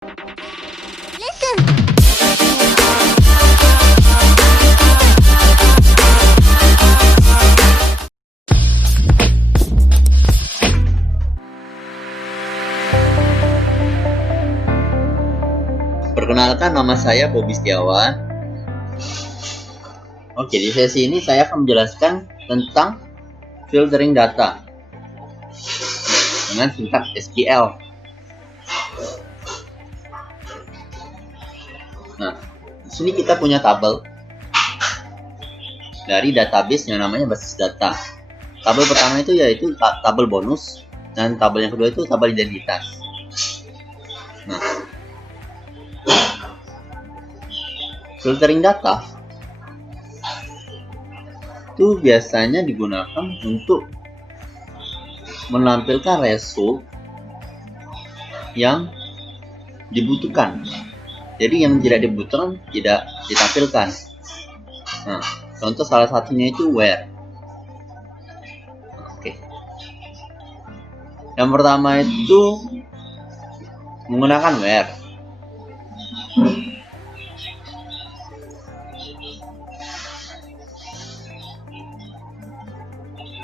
Perkenalkan, nama saya Bobi Setiawan. Oke, di sesi ini saya akan menjelaskan tentang filtering data dengan sintaks SQL. Nah, di sini kita punya tabel dari database yang namanya basis data. Tabel pertama itu yaitu tabel bonus, dan tabel yang kedua itu tabel identitas. Nah, filtering data itu biasanya digunakan untuk menampilkan result yang dibutuhkan. Jadi yang tidak dibutuhkan tidak ditampilkan. Nah, contoh salah satunya itu where. Oke. Yang pertama itu menggunakan where.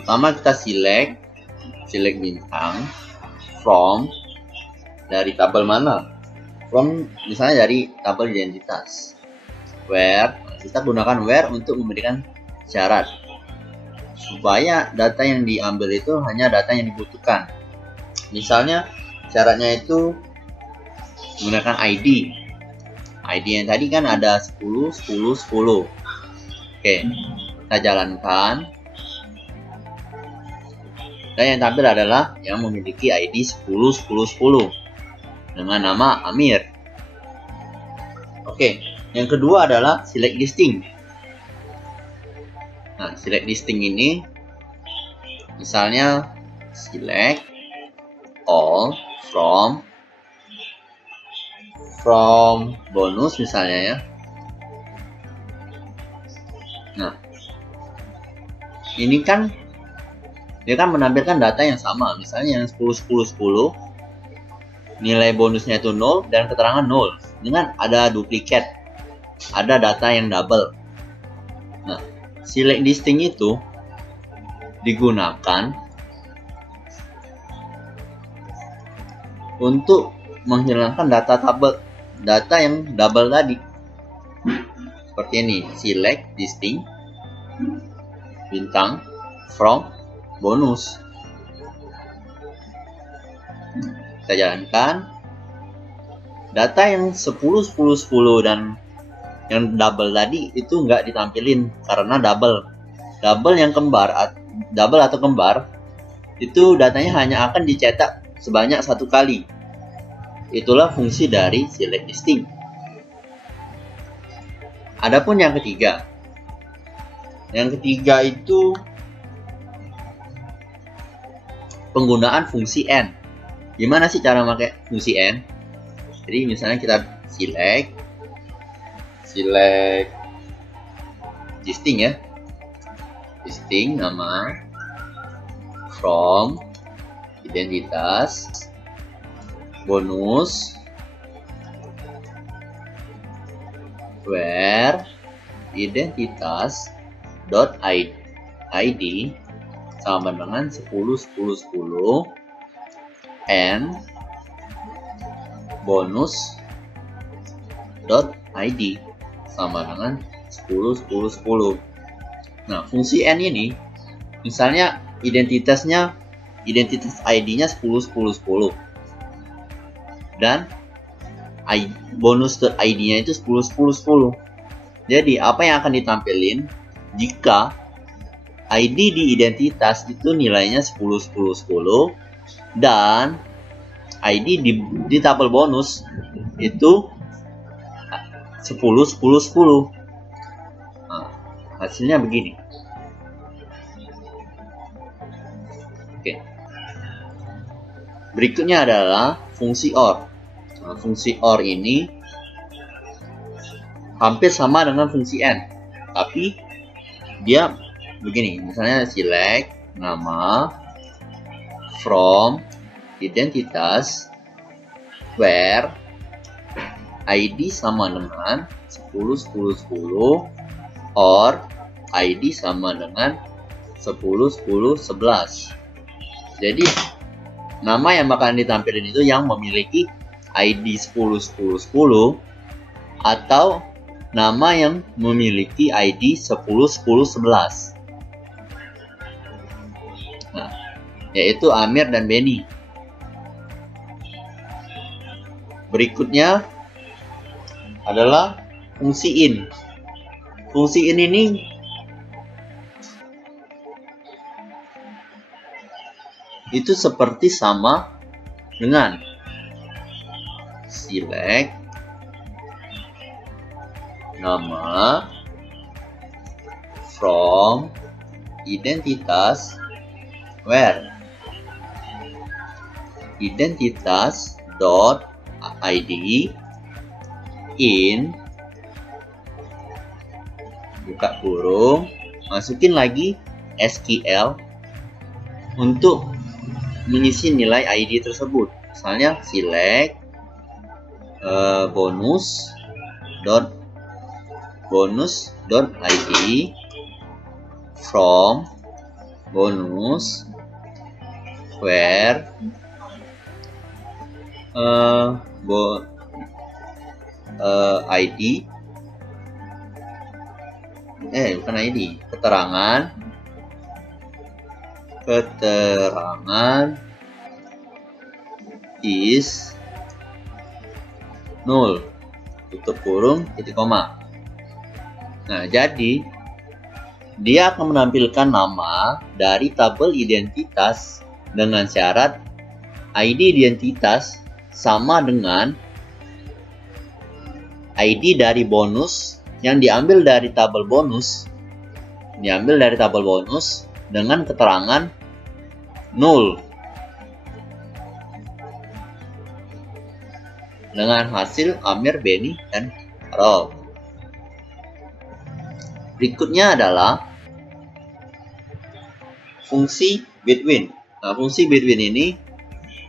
Pertama kita select bintang from dari tabel mana? From misalnya dari tabel identitas. Where, kita gunakan where untuk memberikan syarat supaya data yang diambil itu hanya data yang dibutuhkan. Misalnya syaratnya itu menggunakan ID. ID yang tadi kan ada 10, 10, 10. Oke, kita jalankan. Dan yang tampil adalah yang memiliki ID 10, 10, 10 dengan nama Amir. Oke, yang kedua adalah select listing. Nah, select listing ini misalnya select all from bonus misalnya ya. Nah, ini kan dia kan menampilkan data yang sama, misalnya yang 10, 10, 10 nilai bonusnya itu 0 dan keterangan 0 dengan ada duplikat, ada data yang double. Nah, select listing itu digunakan untuk menghilangkan data yang double tadi. Seperti ini, select listing bintang from bonus. Kita jalankan. Data yang 10, 10, 10 dan yang double tadi itu nggak ditampilin karena double yang double atau kembar itu datanya hanya akan dicetak sebanyak satu kali. Itulah fungsi dari select listing. Adapun yang ketiga itu penggunaan fungsi AND. Gimana sih cara pakai fungsi AND? Jadi misalnya kita select listing ya. Listing nama, from, identitas, bonus, where, identitas, .id sama dengan 10, 10, 10 and bonus.id sama dengan 10, 10, 10. Nah, fungsi AND ini misalnya identitas ID-nya 10, 10, 10 dan bonus.id-nya itu 10, 10, 10. Jadi apa yang akan ditampilin jika ID di identitas itu nilainya 10, 10, 10 dan ID di tabel bonus itu 10, 10, 10. Nah, hasilnya begini. Oke. Berikutnya adalah fungsi OR. Nah, fungsi OR ini hampir sama dengan fungsi AND, tapi dia begini. Misalnya select nama, from, identitas, where, ID sama dengan 10, 10, 10 or ID sama dengan 10, 10, 11. Jadi nama yang bakalan ditampilkan itu yang memiliki ID 10, 10, 10 atau nama yang memiliki ID 10, 10, 11. Nah, yaitu Amir dan Benny. Berikutnya adalah fungsi in. Fungsi in ini itu seperti sama dengan select nama from identitas where identitas dot id in buka kurung, masukin lagi SQL untuk mengisi nilai ID tersebut. Misalnya select bonus id from bonus where ID bukan ID, keterangan is null, tutup kurung, titik koma. Nah, jadi dia akan menampilkan nama dari tabel identitas dengan syarat ID identitas sama dengan ID dari bonus yang diambil dari tabel bonus dengan keterangan null dengan hasil Amir, Benny, dan Carol. Berikutnya adalah fungsi between. Nah, fungsi between ini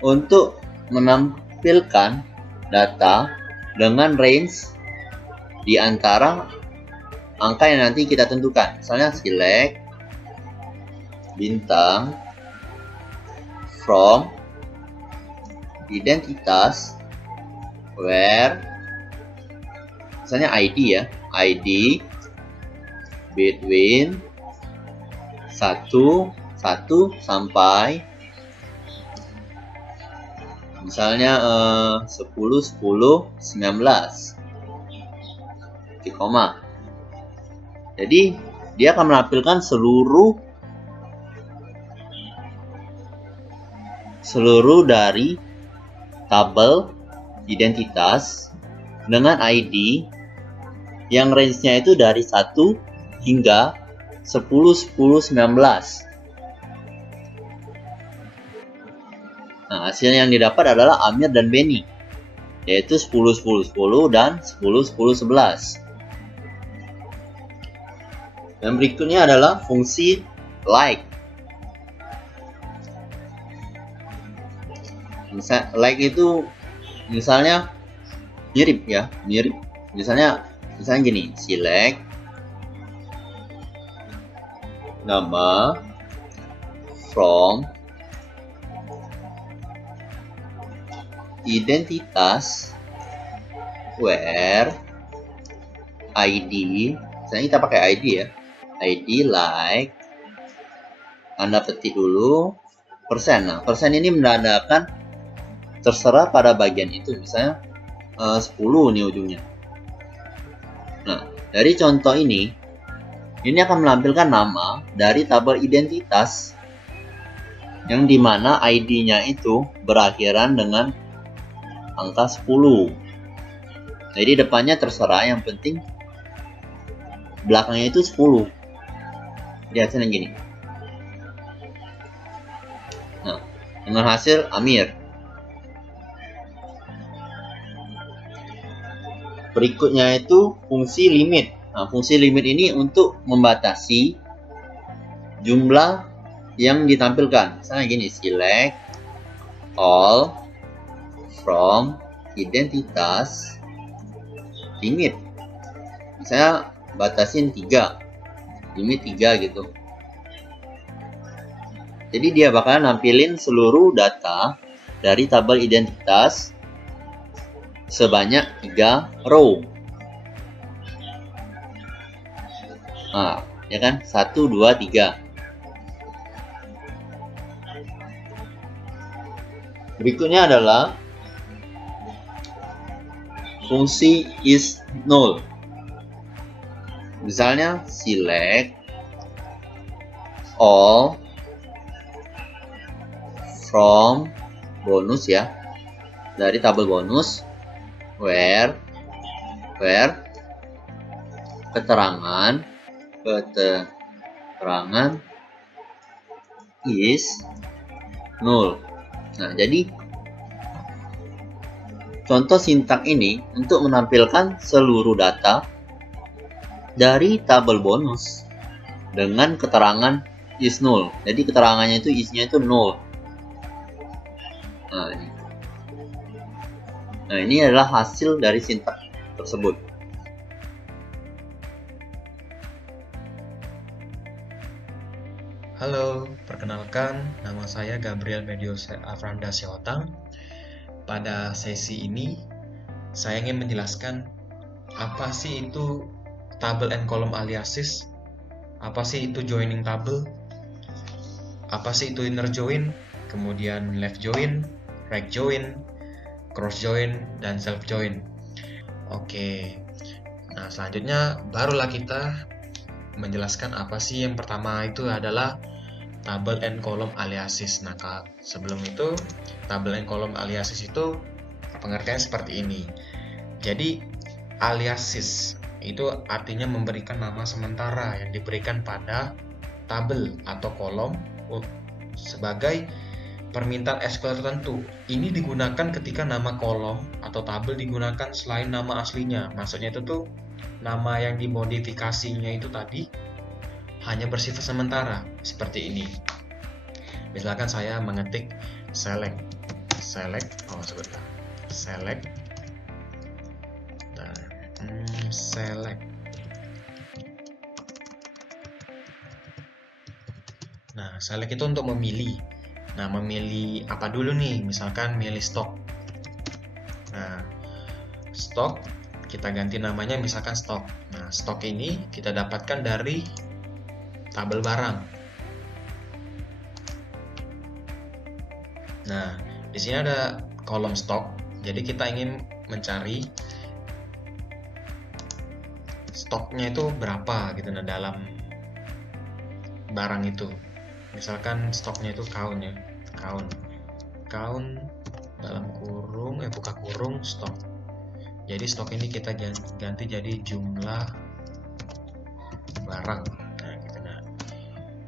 untuk menampilkan data dengan range di antara angka yang nanti kita tentukan. Misalnya select bintang from identitas where misalnya ID ya, ID between 1 sampai misalnya 10, 10, 19 koma. Jadi dia akan menampilkan seluruh dari tabel identitas dengan ID yang range-nya itu dari 1 hingga 10, 10, 19. Nah, hasil yang didapat adalah Amir dan Benny, yaitu 10, 10, 10 dan 10, 10, 11. Dan berikutnya adalah fungsi like. Like itu misalnya mirip. Misalnya gini, select nama from identitas where ID, misalnya kita pakai ID ya, ID like, Anda petik dulu persen. Nah, persen ini menandakan terserah pada bagian itu, misalnya 10 nih ujungnya. Nah, dari contoh ini akan menampilkan nama dari tabel identitas yang dimana ID-nya itu berakhiran dengan angka 10. Jadi depannya terserah, yang penting belakangnya itu 10. Lihat yang gini. Nah, dengan hasil Amir. Berikutnya itu fungsi limit. Nah, fungsi limit ini untuk membatasi jumlah yang ditampilkan. Misalnya gini, select all from identitas limit. Misalnya batasin 3, limit 3 gitu. Jadi dia bakal nampilin seluruh data dari tabel identitas sebanyak 3 row. Nah, ya kan? 1, 2, 3. Berikutnya adalah fungsi is null. Misalnya select all from bonus ya, dari tabel bonus where keterangan is null. Nah, jadi contoh sintak ini untuk menampilkan seluruh data dari tabel bonus dengan keterangan is null. Jadi keterangannya itu isnya itu null. Nah, ini adalah hasil dari sintak tersebut. Halo, perkenalkan nama saya Gabriel Mediose Afranda Siotang. Pada sesi ini, saya ingin menjelaskan apa sih itu table and column aliasis, apa sih itu joining table, apa sih itu inner join, kemudian left join, right join, cross join, dan self join. Oke, nah selanjutnya barulah kita menjelaskan apa sih yang pertama itu adalah table and column aliasis. Nah, sebelum itu table and column aliasis itu pengertiannya seperti ini. Jadi aliasis itu artinya memberikan nama sementara yang diberikan pada tabel atau kolom sebagai permintaan SQL tertentu. Ini digunakan ketika nama kolom atau tabel digunakan selain nama aslinya. Maksudnya itu tuh nama yang dimodifikasinya itu tadi hanya bersifat sementara seperti ini. Misalkan saya mengetik select Nah, select itu untuk memilih. Nah, memilih apa dulu nih? Misalkan milih stok. Nah, stok kita ganti namanya misalkan stok. Nah, stok ini kita dapatkan dari tabel barang. Nah, di sini ada kolom stok. Jadi kita ingin mencari stoknya itu berapa gitu nah dalam barang itu. Misalkan stoknya itu count ya. Count dalam kurung buka kurung stok. Jadi stok ini kita ganti jadi jumlah barang.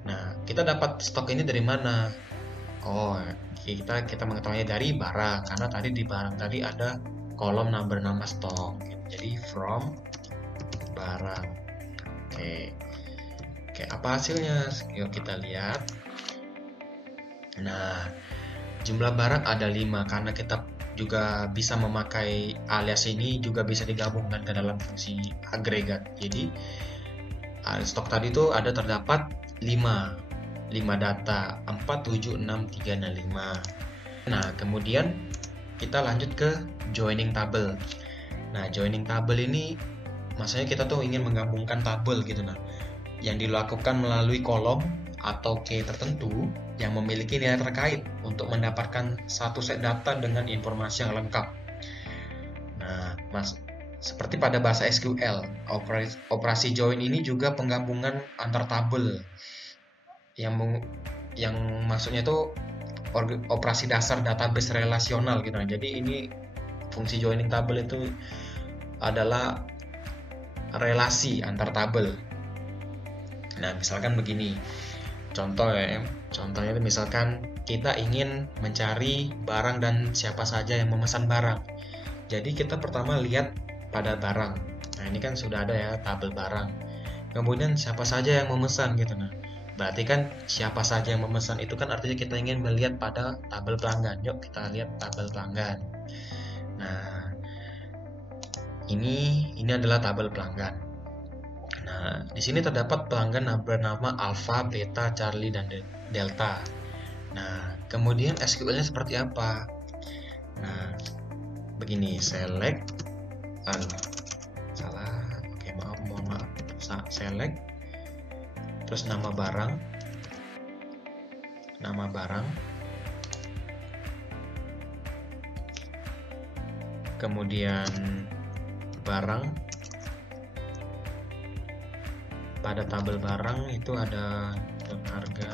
Nah, kita dapat stok ini dari mana? Oh, kita mengetahuinya dari barang karena tadi di barang tadi ada kolom bernama stok. Jadi from barang. Oke, apa hasilnya? Yuk kita lihat. Nah, jumlah barang ada 5 karena kita juga bisa memakai alias ini juga bisa digabungkan ke dalam fungsi agregat. Jadi stok tadi itu ada terdapat 5 data 4, 7, 6, 3, dan 5. Nah, kemudian kita lanjut ke joining table. Nah, joining table ini maksudnya kita tuh ingin menggabungkan tabel gitu nah, yang dilakukan melalui kolom atau key tertentu yang memiliki nilai terkait untuk mendapatkan satu set data dengan informasi yang lengkap. Nah, seperti pada bahasa SQL, operasi join ini juga penggabungan antar tabel yang maksudnya itu operasi dasar database relasional gitu. Nah, jadi ini fungsi joining tabel itu adalah relasi antar tabel. Nah, misalkan begini. Contohnya itu misalkan kita ingin mencari barang dan siapa saja yang memesan barang. Jadi kita pertama lihat pada barang. Nah, ini kan sudah ada ya tabel barang. Kemudian siapa saja yang memesan gitu nah. Berarti kan siapa saja yang memesan itu kan artinya kita ingin melihat pada tabel pelanggan. Yuk kita lihat tabel pelanggan. Nah, ini adalah tabel pelanggan. Nah, di sini terdapat pelanggan bernama Alpha, Beta, Charlie, dan Delta. Nah, kemudian SQL-nya seperti apa? Nah, begini, select, select, terus nama barang, kemudian barang. Pada tabel barang itu ada harga,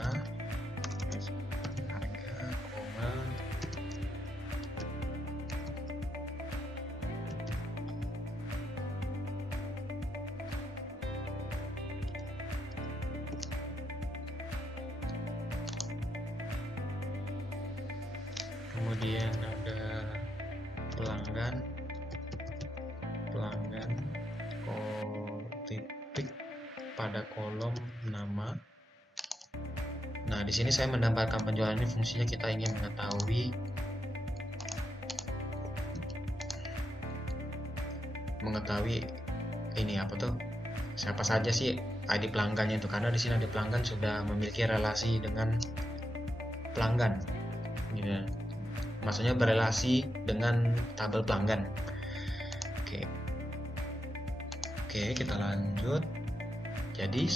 koma, kemudian ada pelanggan, titik pada kolom nama. Nah, di sini saya mendapatkan penjualan ini fungsinya kita ingin mengetahui ini apa tuh, siapa saja sih ID pelanggannya itu, karena di sini ID pelanggan sudah memiliki relasi dengan pelanggan, ya. Maksudnya berelasi dengan tabel pelanggan. Oke, kita lanjut. Jadi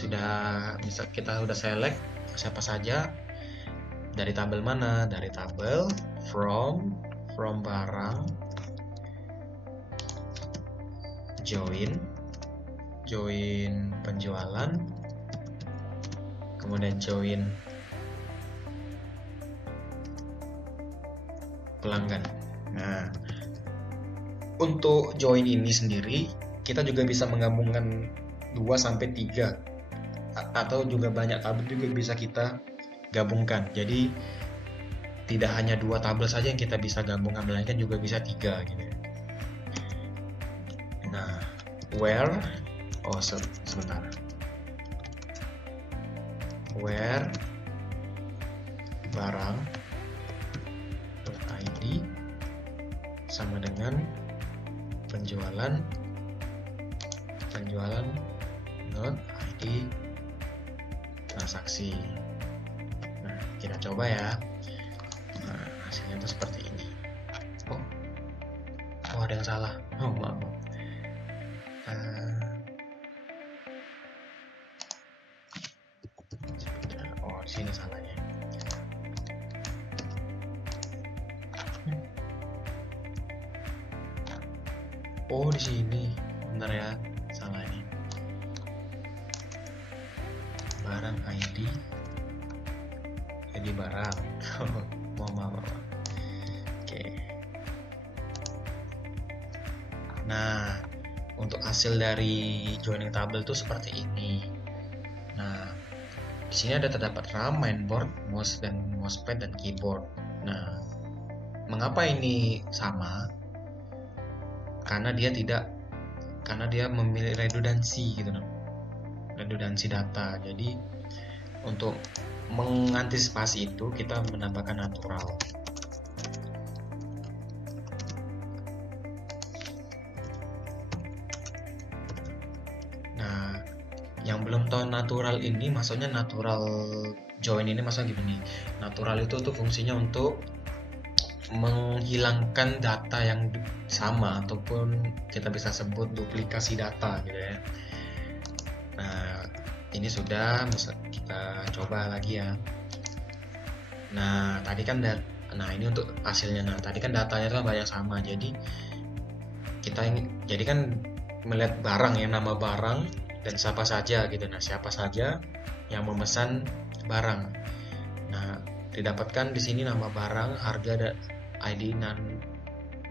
kita udah select siapa saja, dari tabel mana, dari tabel from barang, join penjualan, kemudian join pelanggan. Nah, untuk join ini sendiri kita juga bisa menggabungkan 2 sampai 3 atau juga banyak tabel juga bisa kita gabungkan. Jadi tidak hanya 2 tabel saja yang kita bisa gabungkan, melainkan juga bisa 3 gitu. Nah, sebentar. Where barang .id sama dengan penjualan .id transaksi. Nah, kita coba ya. Nah, hasilnya itu seperti ini. Oh, ada yang salah. Oh, maaf. Sini salahnya. Oh, di sini. Bentar ya, salah ini. Barang ID barang. Maaf. Oke. Nah, untuk hasil dari joining tabel itu seperti ini. Nah, di sini ada terdapat RAM, mainboard, mouse dan mousepad dan keyboard. Nah, mengapa ini sama? Karena dia memilih redundansi gitu, redundansi data. Jadi untuk mengantisipasi itu kita menambahkan natural. Nah, yang belum tahu natural ini, maksudnya natural join ini maksudnya gini. Natural itu tuh fungsinya untuk menghilangkan data yang sama ataupun kita bisa sebut duplikasi data gitu ya. Nah, ini sudah bisa kita coba lagi ya. Nah, tadi kan ini untuk hasilnya. Nah, tadi kan datanya itu banyak sama. Jadi kan melihat barang ya, nama barang dan siapa saja gitu. Nah, siapa saja yang memesan barang. Nah, didapatkan di sini nama barang, harga, dan ID dan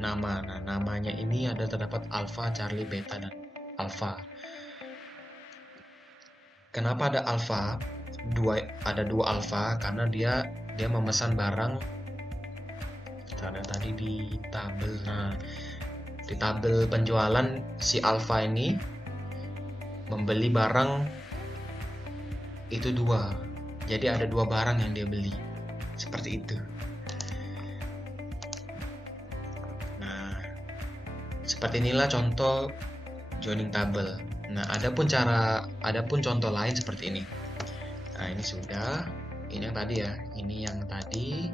nama. Nah, namanya ini terdapat Alpha, Charlie, Beta, dan Alpha. Kenapa ada Alpha? Ada dua Alpha karena dia memesan barang. Karena tadi di tabel. Nah, di tabel penjualan si Alpha ini membeli barang itu 2. Jadi ada 2 barang yang dia beli. Seperti itu. Seperti inilah contoh joining table. Nah, adapun contoh lain seperti ini. Nah, ini sudah, ini yang tadi ya, ini yang tadi.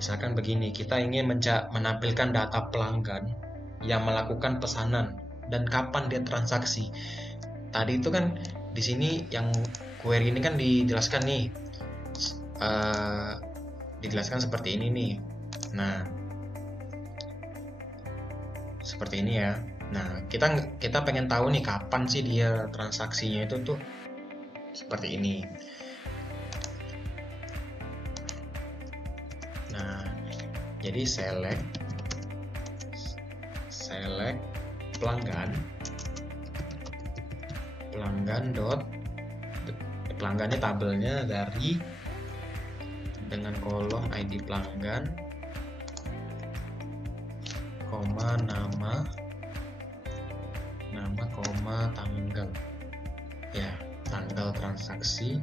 Misalkan begini, kita ingin menampilkan data pelanggan yang melakukan pesanan dan kapan dia transaksi. Tadi itu kan di sini yang query ini kan dijelaskan nih, dijelaskan seperti ini nih. Nah, seperti ini ya. Nah, kita pengen tahu nih kapan sih dia transaksinya itu tuh seperti ini. Nah, jadi select pelanggannya tabelnya dari dengan kolom ID pelanggan, koma nama, koma tanggal, ya tanggal transaksi,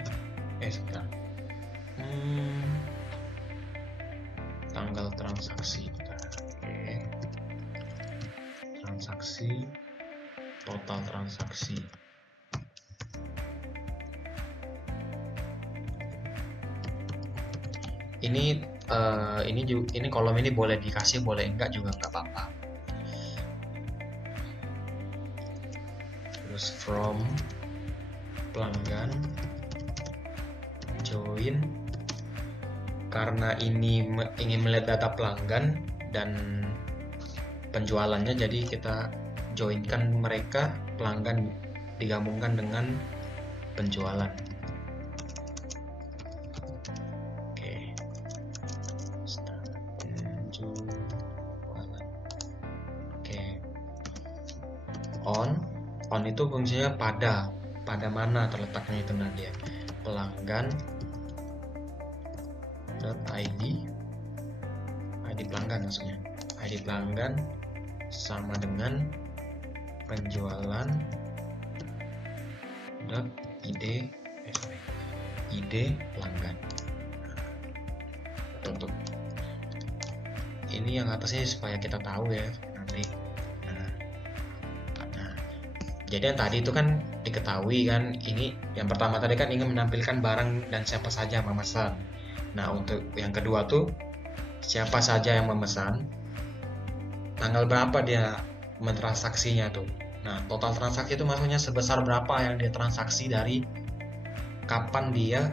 sebentar, tanggal transaksi, transaksi, total transaksi. Ini kolom ini boleh dikasih, boleh enggak juga nggak apa-apa. Terus from pelanggan join, karena ini ingin melihat data pelanggan dan penjualannya, jadi kita joinkan mereka, pelanggan digabungkan dengan penjualan. On itu fungsinya pada mana terletaknya itu nanti ya, pelanggan .id pelanggan, maksudnya ID pelanggan sama dengan penjualan id pelanggan. Tutup. Ini yang atasnya supaya kita tahu ya nanti. Jadi yang tadi itu kan diketahui kan, ini yang pertama tadi kan ingin menampilkan barang dan siapa saja yang memesan. Nah, untuk yang kedua tuh siapa saja yang memesan, tanggal berapa dia mentransaksinya tuh. Nah, total transaksi itu maksudnya sebesar berapa yang dia transaksi dari kapan dia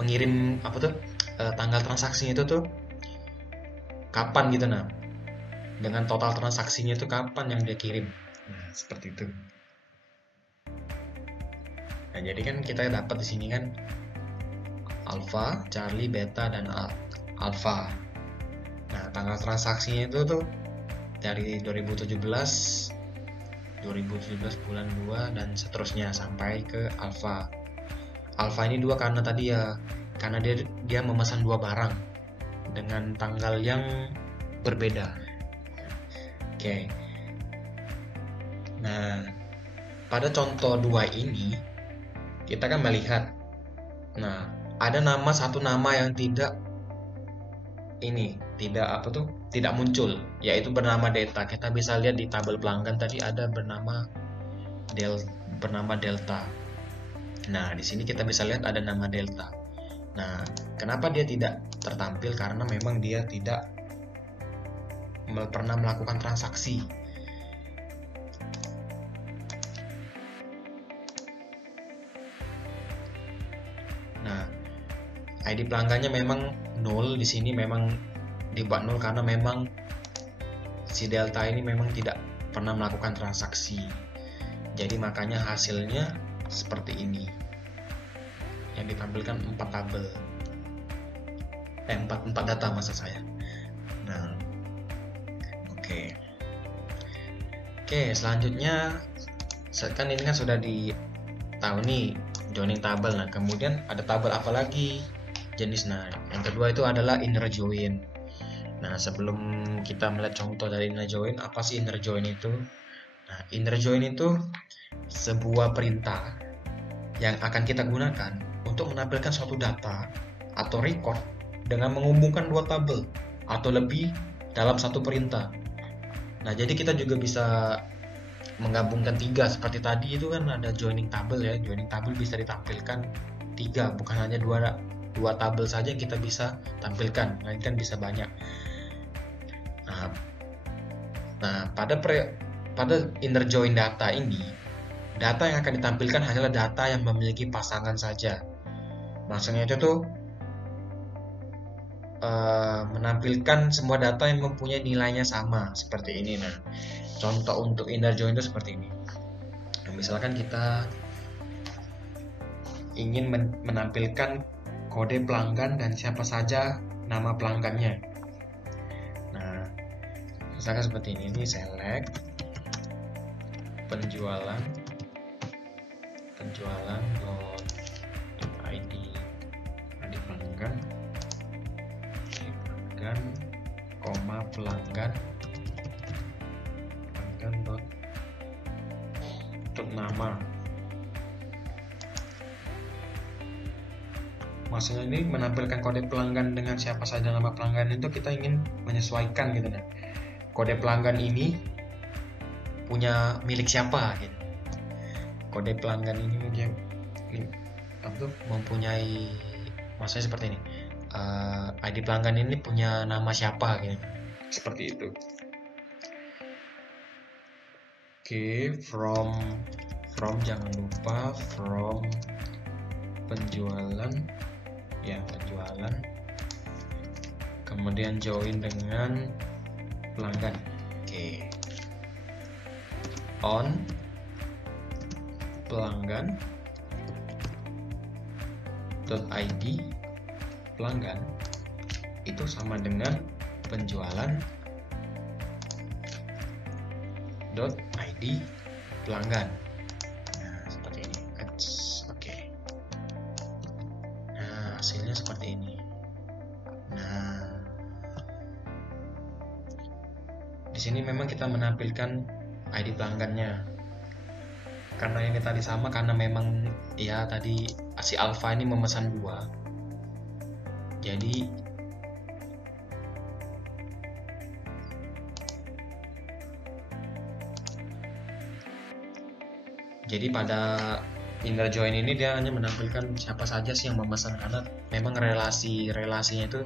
mengirim tanggal transaksinya itu tuh kapan gitu. Nah, dengan total transaksinya itu kapan yang dia kirim. Nah, seperti itu. Nah, jadi kan kita dapat di sini kan alpha, Charlie, beta, dan alpha. Nah, tanggal transaksinya itu tuh dari 2017 bulan 2 dan seterusnya sampai ke alpha. Alpha ini 2 karena tadi ya, karena dia memesan 2 barang dengan tanggal yang berbeda. Oke. Nah, pada contoh 2 ini kita kan melihat, nah ada satu nama yang tidak muncul, yaitu bernama Delta. Kita bisa lihat di tabel pelanggan tadi ada bernama Delta. Nah, di sini kita bisa lihat ada nama Delta. Nah, kenapa dia tidak tertampil? Karena memang dia tidak pernah melakukan transaksi. ID pelanggannya memang 0 di sini, memang dibuat 0 karena memang si Delta ini memang tidak pernah melakukan transaksi. Jadi makanya hasilnya seperti ini. Yang ditampilkan 4 tabel. 4 data maksud saya. Nah, oke, selanjutnya kan ini kan sudah tahu nih joining tabel. Nah, kemudian ada tabel apa lagi jenis. Nah, yang kedua itu adalah inner join. Nah, sebelum kita melihat contoh dari inner join, apa sih inner join itu? Nah, inner join itu sebuah perintah yang akan kita gunakan untuk menampilkan suatu data atau record dengan menghubungkan 2 tabel atau lebih dalam satu perintah. Nah, jadi kita juga bisa menggabungkan 3 seperti tadi itu kan ada joining table ya. Joining table bisa ditampilkan 3, bukan hanya dua tabel saja yang kita bisa tampilkan, melainkan bisa banyak. Nah, pada inner join data ini, data yang akan ditampilkan hanyalah data yang memiliki pasangan saja. Maksudnya itu tuh menampilkan semua data yang mempunyai nilainya sama seperti ini. Nah, contoh untuk inner join itu seperti ini. Nah, misalkan kita ingin menampilkan kode pelanggan dan siapa saja nama pelanggannya. Nah, misalkan seperti ini select penjualan .id pelanggan, koma pelanggan dot nama. Maksudnya ini menampilkan kode pelanggan dengan siapa saja nama pelanggan itu kita ingin menyesuaikan gitu kan. Kode pelanggan ini punya milik siapa gitu. Kode pelanggan ini mempunyai, maksudnya seperti ini. ID pelanggan ini punya nama siapa gitu. Seperti itu. Oke, from jangan lupa from penjualan, kemudian join dengan pelanggan. Oke. On pelanggan .id pelanggan itu sama dengan penjualan .id pelanggan. Nah, seperti ini. Oke. Nah, hasilnya seperti ini. Nah, di sini memang kita menampilkan ID pelanggannya. Karena ini tadi sama, karena memang ya tadi si Alpha ini memesan 2. Jadi pada inner join ini dia hanya menampilkan siapa saja sih yang memesan, karena memang relasinya itu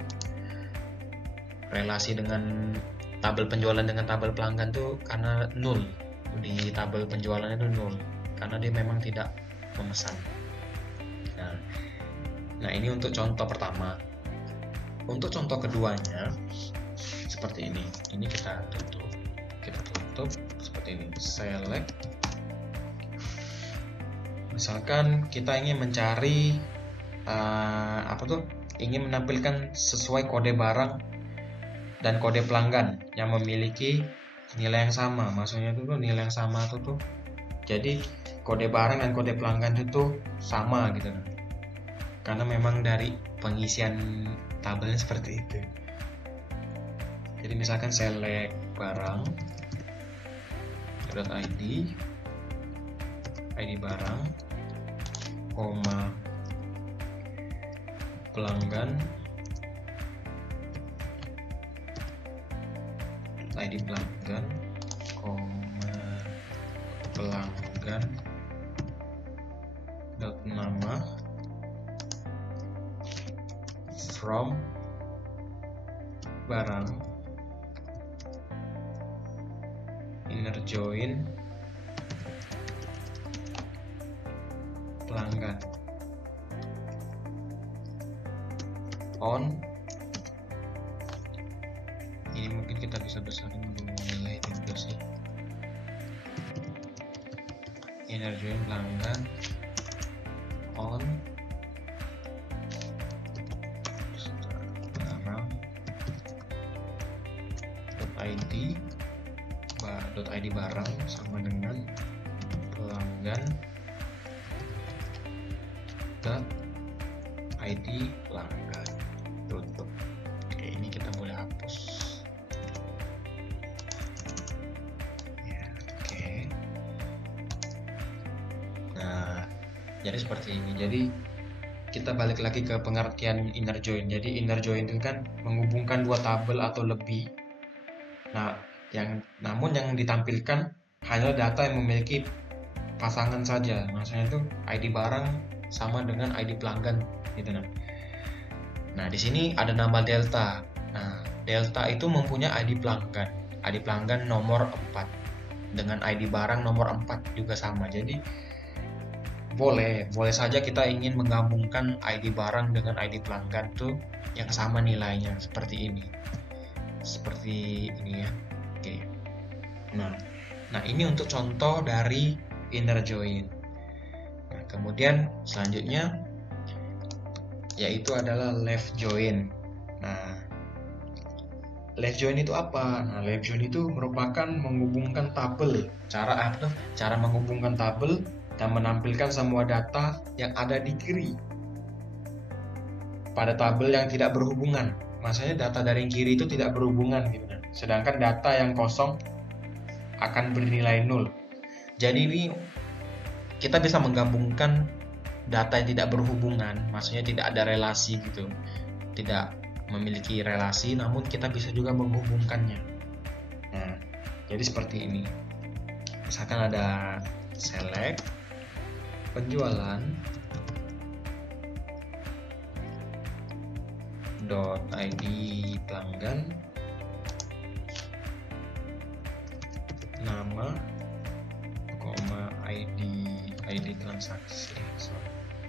relasi dengan tabel penjualan dengan tabel pelanggan tuh karena nol, di tabel penjualan itu nol karena dia memang tidak memesan. Nah, ini untuk contoh pertama. Untuk contoh keduanya seperti ini. Ini kita tutup seperti ini. Select. Misalkan kita ingin mencari ingin menampilkan sesuai kode barang dan kode pelanggan yang memiliki nilai yang sama. Maksudnya itu nilai yang sama tuh. Jadi kode barang dan kode pelanggan itu sama gitu. Karena memang dari pengisian tabelnya seperti itu. Jadi misalkan select barang .id barang, koma pelanggan ID pelanggan, koma pelanggan nama from barang inner join pelanggan on. Ini mungkin kita bisa besarin dulu nilai itu sih. Inner join pelanggan on barang.id barang sama dengan pelanggan .id pelanggan. Tutup. Oke, ini kita boleh hapus. Ya, oke. Nah, jadi seperti ini. Jadi kita balik lagi ke pengertian inner join. Jadi inner join itu kan menghubungkan 2 tabel atau lebih. Nah, namun yang ditampilkan hanya data yang memiliki pasangan saja. Maksudnya itu ID barang sama dengan ID pelanggan gitu. Nah, di sini ada nama Delta. Nah, Delta itu mempunyai ID pelanggan nomor 4 dengan ID barang nomor 4 juga sama. Jadi boleh saja kita ingin menggabungkan ID barang dengan ID pelanggan tuh yang sama nilainya seperti ini ya. Oke. Nah, ini untuk contoh dari inner join. Nah, kemudian selanjutnya yaitu adalah left join. Nah, left join itu apa? Nah, left join itu merupakan menghubungkan tabel. Cara menghubungkan tabel dan menampilkan semua data yang ada di kiri pada tabel yang tidak berhubungan. Maksudnya data dari kiri itu tidak berhubungan gitu. Sedangkan data yang kosong akan bernilai 0. Jadi ini kita bisa menggabungkan data yang tidak berhubungan, maksudnya tidak ada relasi gitu, tidak memiliki relasi, namun kita bisa juga menghubungkannya. Nah, jadi seperti ini. Misalkan ada select penjualan .id pelanggan, nama, ID transaksi,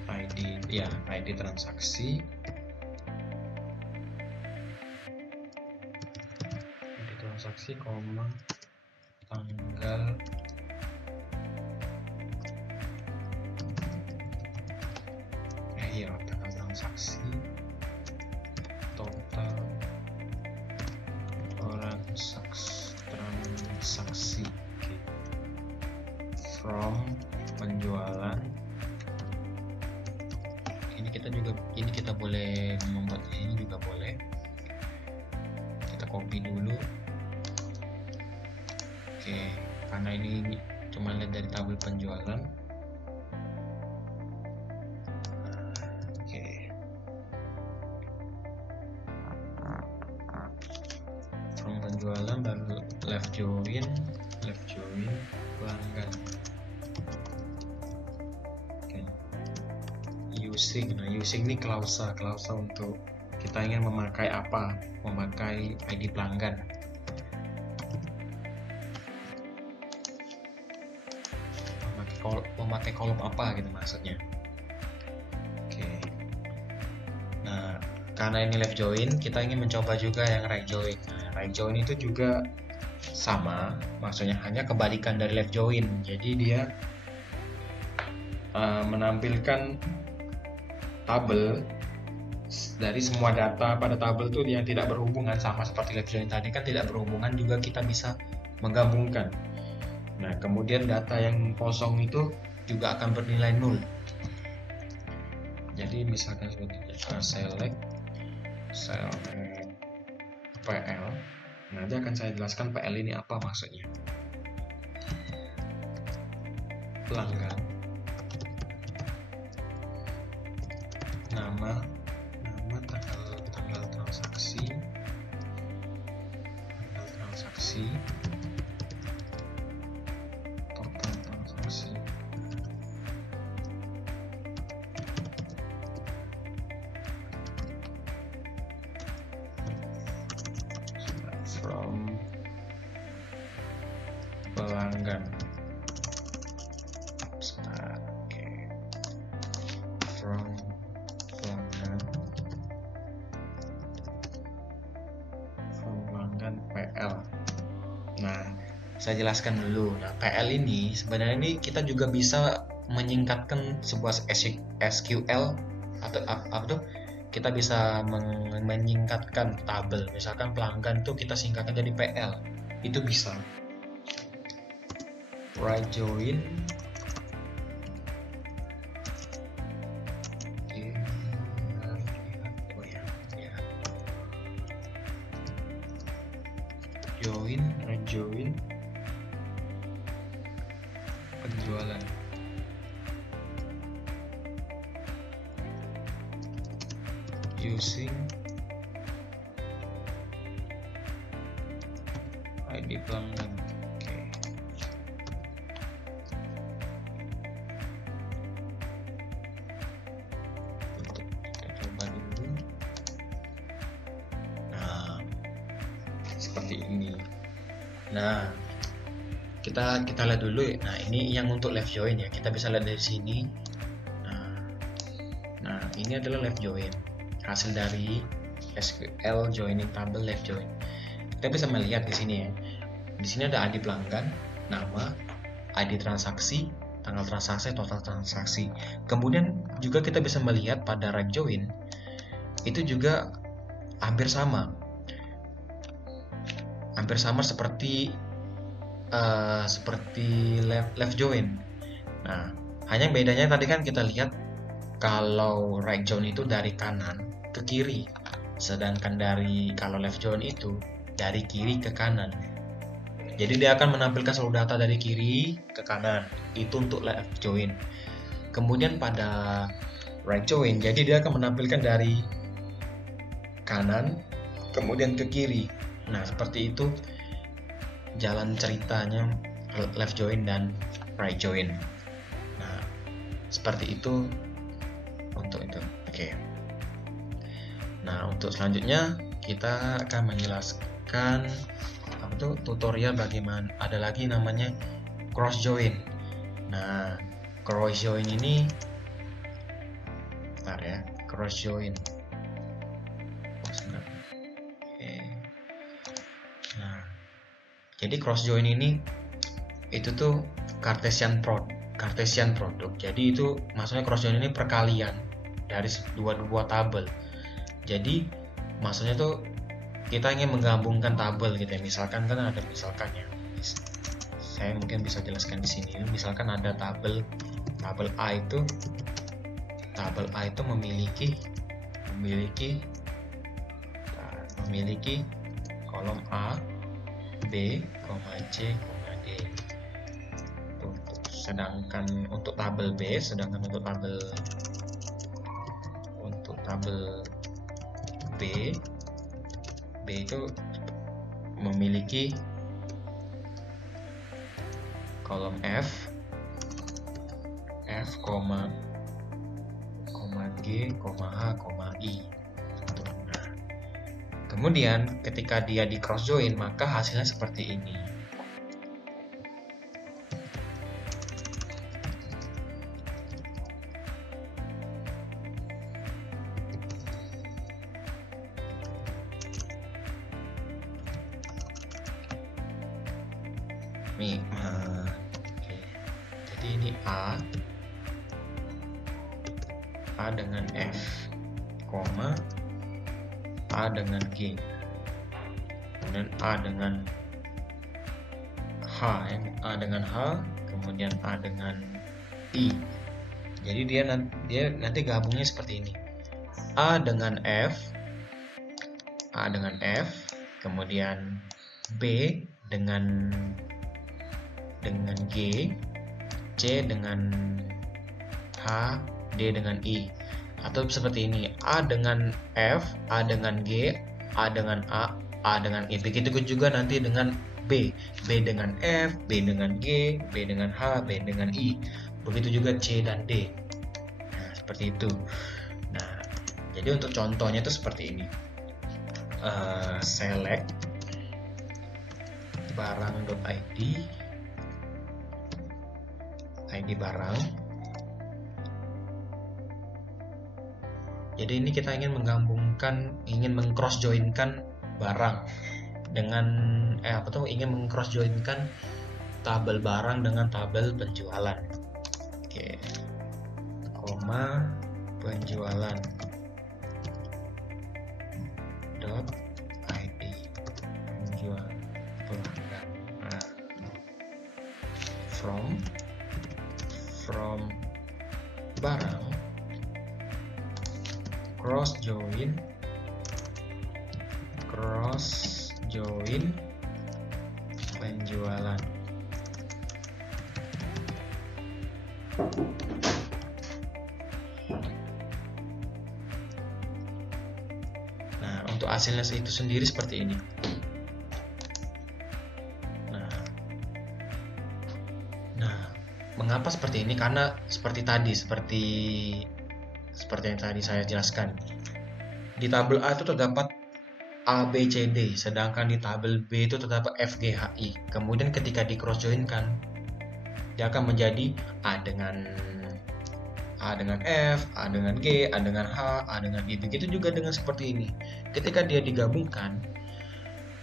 ID transaksi, tanggal, tanggal transaksi, total transaksi, from penjualan. Ini kita boleh membuat ini juga boleh. Kita copy dulu. Oke, karena ini cuma lihat dari tabel penjualan. Oke. From penjualan lalu left join pelanggan. Using ini klausa untuk kita ingin memakai ID pelanggan. Memakai kolom apa gitu maksudnya. Oke. Nah, karena ini left join, kita ingin mencoba juga yang right join. Right join itu juga sama, maksudnya hanya kebalikan dari left join. Jadi dia menampilkan tabel dari semua data pada tabel itu yang tidak berhubungan, sama seperti left join tadi kan tidak berhubungan, juga kita bisa menggabungkan. Nah, kemudian data yang kosong itu juga akan bernilai 0. Jadi misalkan seperti select PL. Nanti akan saya jelaskan PL ini apa maksudnya. Pelanggan, nama tanggal transaksi, total transaksi, from pelanggan. PL. Nah, saya jelaskan dulu. Nah, PL ini sebenarnya kita juga bisa menyingkatkan sebuah SQL atau apa tuh? Kita bisa menyingkatkan tabel. Misalkan pelanggan tuh kita singkatkan jadi PL. Itu bisa. Right join. Join penjualan. Using ID seperti ini. Nah, kita lihat dulu. Nah, ini yang untuk left join ya. Kita bisa lihat dari sini. Nah, ini adalah left join. Hasil dari SQL joining table left join. Kita bisa melihat di sini ya. Di sini ada ID pelanggan, nama, ID transaksi, tanggal transaksi, total transaksi. Kemudian juga kita bisa melihat pada right join itu juga hampir sama seperti left join. Nah, hanya bedanya tadi kan kita lihat kalau right join itu dari kanan ke kiri, sedangkan kalau left join itu dari kiri ke kanan. Jadi dia akan menampilkan seluruh data dari kiri ke kanan. Itu untuk left join. Kemudian pada right join, jadi dia akan menampilkan dari kanan kemudian ke kiri. Nah, seperti itu jalan ceritanya left join dan right join. Nah, seperti itu untuk itu. Oke. Nah, untuk selanjutnya kita akan menjelaskan untuk tutorial bagaimana ada lagi namanya cross join. Nah, cross join ini cross join. Nah, jadi cross join ini itu tuh Cartesian product. Jadi itu maksudnya cross join ini perkalian dari dua tabel. Jadi maksudnya tuh kita ingin menggabungkan tabel gitu ya. Misalkan kan ada misalkannya. Saya mungkin bisa jelaskan di sini. Misalkan ada tabel A itu memiliki kolom A, B, C, D. Sedangkan untuk tabel B, untuk tabel B itu memiliki kolom F, G, H, I. Nah, kemudian ketika dia di cross join maka hasilnya seperti ini. Nih, jadi ini A dengan F, A dengan G, kemudian A dengan H, kemudian A dengan I. Jadi dia nanti gabungnya seperti ini. A dengan F, kemudian B dengan G, C dengan H, D dengan I. Atau seperti ini, A dengan F, A dengan G, A dengan A dengan I. Begitu juga nanti dengan B dengan F, B dengan G, B dengan H, B dengan I. Begitu juga C dan D. Nah, seperti itu. Nah, jadi untuk contohnya itu seperti ini. Select barang.id, ID barang. Jadi ini kita ingin meng-cross joinkan barang dengan ingin meng-cross joinkan tabel barang dengan tabel penjualan. Oke. Penjualan .id penjual pelanggan. Nah, from barang cross join penjualan. Nah, untuk hasilnya itu sendiri seperti ini. Nah, mengapa seperti ini? Karena seperti yang tadi saya jelaskan. Di tabel A itu terdapat A, B, C, D, sedangkan di tabel B itu terdapat F, G, H, I. Kemudian ketika di cross joinkan, dia akan menjadi A dengan F, A dengan G, A dengan H, A dengan I. Begitu juga dengan seperti ini. Ketika dia digabungkan,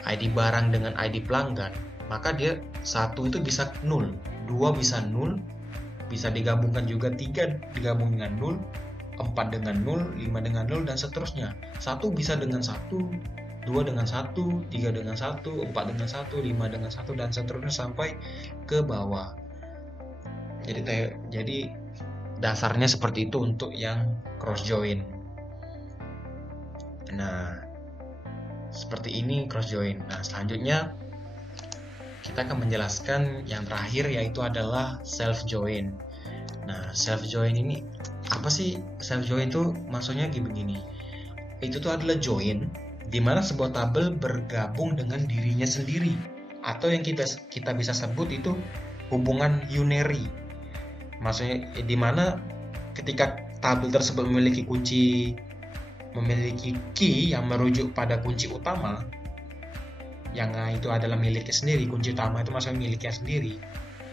ID barang dengan ID pelanggan, maka dia 1 itu bisa 0, 2 bisa 0, bisa digabungkan juga 3 digabung dengan 0, 4 dengan 0, 5 dengan 0, dan seterusnya. 1 bisa dengan 1, 2 dengan 1, 3 dengan 1, 4 dengan 1, 5 dengan 1, dan seterusnya sampai ke bawah. Jadi dasarnya seperti itu untuk yang cross join. Nah, seperti ini cross join. Nah, selanjutnya kita akan menjelaskan yang terakhir, yaitu adalah self join. Nah, self join ini apa sih? Self join itu maksudnya begini. Itu tuh adalah join di mana sebuah tabel bergabung dengan dirinya sendiri, atau yang kita bisa sebut itu hubungan unary. Maksudnya di mana ketika tabel tersebut memiliki key yang merujuk pada kunci utama, yang itu adalah miliknya sendiri. Kunci utama itu maksudnya miliknya sendiri,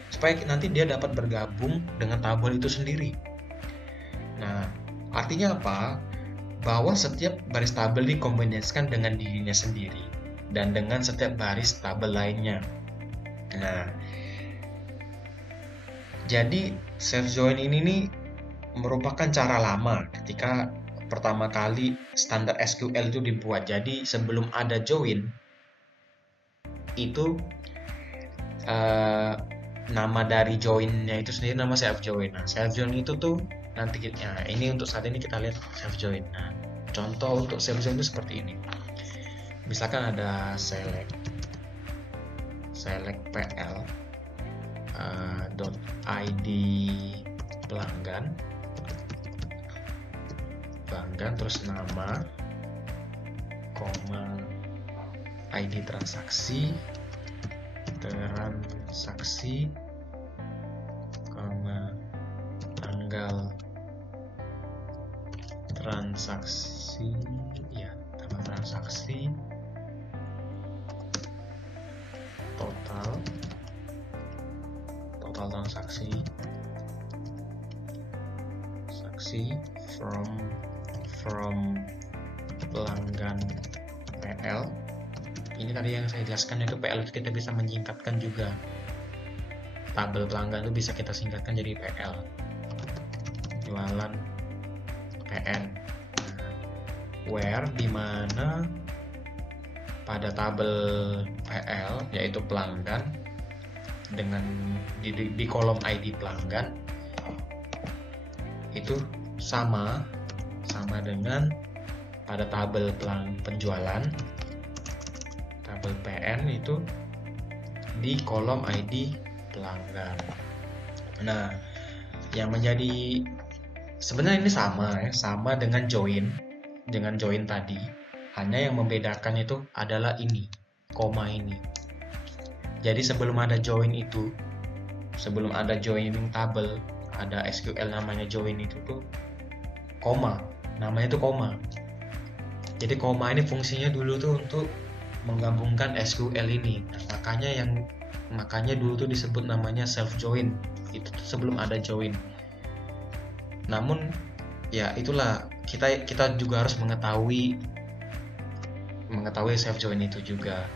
supaya nanti dia dapat bergabung dengan tabel itu sendiri. Nah, artinya apa? Bahwa setiap baris tabel dikombinasikan dengan dirinya sendiri dan dengan setiap baris tabel lainnya. Nah, jadi self join ini nih merupakan cara lama ketika pertama kali standar SQL itu dibuat. Jadi sebelum ada join itu nama dari joinnya itu sendiri nama self join. Nah, self join itu tuh nanti ini untuk saat ini kita lihat self join. Nah, contoh untuk self join itu seperti ini. Misalkan ada select PL .id pelanggan terus nama, koma, ID transaksi, koma, tanggal transaksi, total transaksi from pelanggan PL. Ini tadi yang saya jelaskan, itu PL itu kita bisa menyingkatkan juga. Tabel pelanggan itu bisa kita singkatkan jadi PL. Jualan PN. Where di mana pada tabel PL yaitu pelanggan dengan di kolom ID pelanggan itu sama dengan pada tabel penjualan, tabel PN itu di kolom ID pelanggan. Nah, yang menjadi sebenarnya ini sama dengan join tadi, hanya yang membedakan itu adalah ini, koma ini. Jadi sebelum ada joining tabel, ada SQL namanya join itu tuh koma, namanya itu koma. Jadi koma ini fungsinya dulu tuh untuk menggabungkan SQL ini. Makanya dulu tuh disebut namanya self join. Itu tuh sebelum ada join. Namun ya itulah, kita juga harus mengetahui self join itu juga.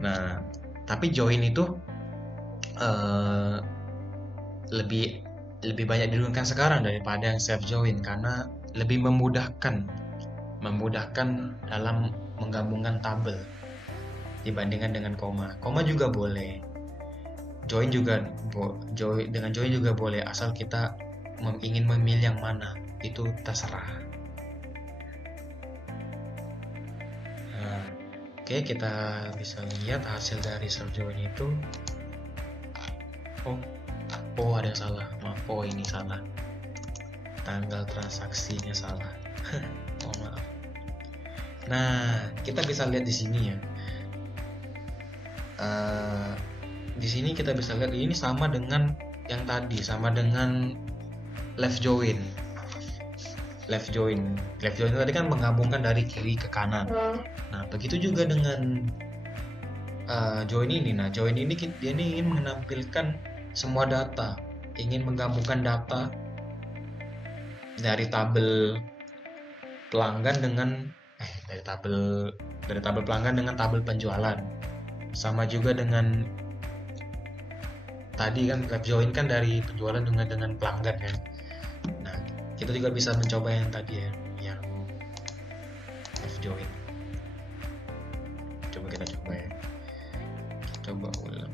Nah, tapi join itu lebih banyak digunakan sekarang daripada yang self join, karena lebih memudahkan dalam menggabungkan tabel dibandingkan dengan koma. Koma juga boleh, dengan join juga boleh, asal kita ingin memilih yang mana itu terserah. Nah, oke, kita bisa lihat hasil dari self join itu. Oh, ada yang salah. Maaf, ini salah. Tanggal transaksinya salah. Oh, maaf. Nah, kita bisa lihat di sini ya. Di sini kita bisa lihat ini sama dengan yang tadi, sama dengan left join. left join. Left join tadi kan menggabungkan dari kiri ke kanan. Nah, begitu juga dengan join ini. Nah, join ini dia ingin menampilkan semua data, ingin menggabungkan data dari tabel pelanggan dengan dari tabel pelanggan dengan tabel penjualan. Sama juga dengan tadi kan left join kan dari penjualan dengan pelanggan kan. Nah, kita juga bisa mencoba yang tadi ya, yang left join. Coba kita coba ya. Coba ulang.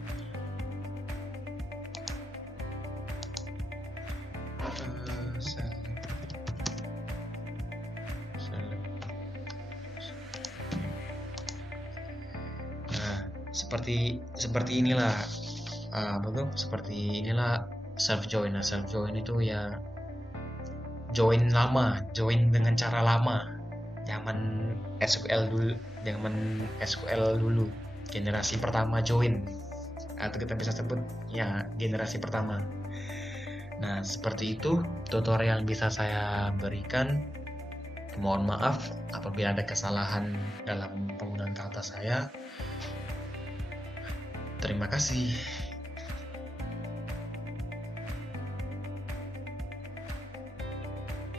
Seperti inilah seperti inilah self join. Nah, self join itu ya join dengan cara lama, zaman SQL dulu, generasi pertama join, atau kita bisa sebut ya generasi pertama. Nah, seperti itu tutorial yang bisa saya berikan. Mohon maaf apabila ada kesalahan dalam penggunaan kata saya. Terima kasih.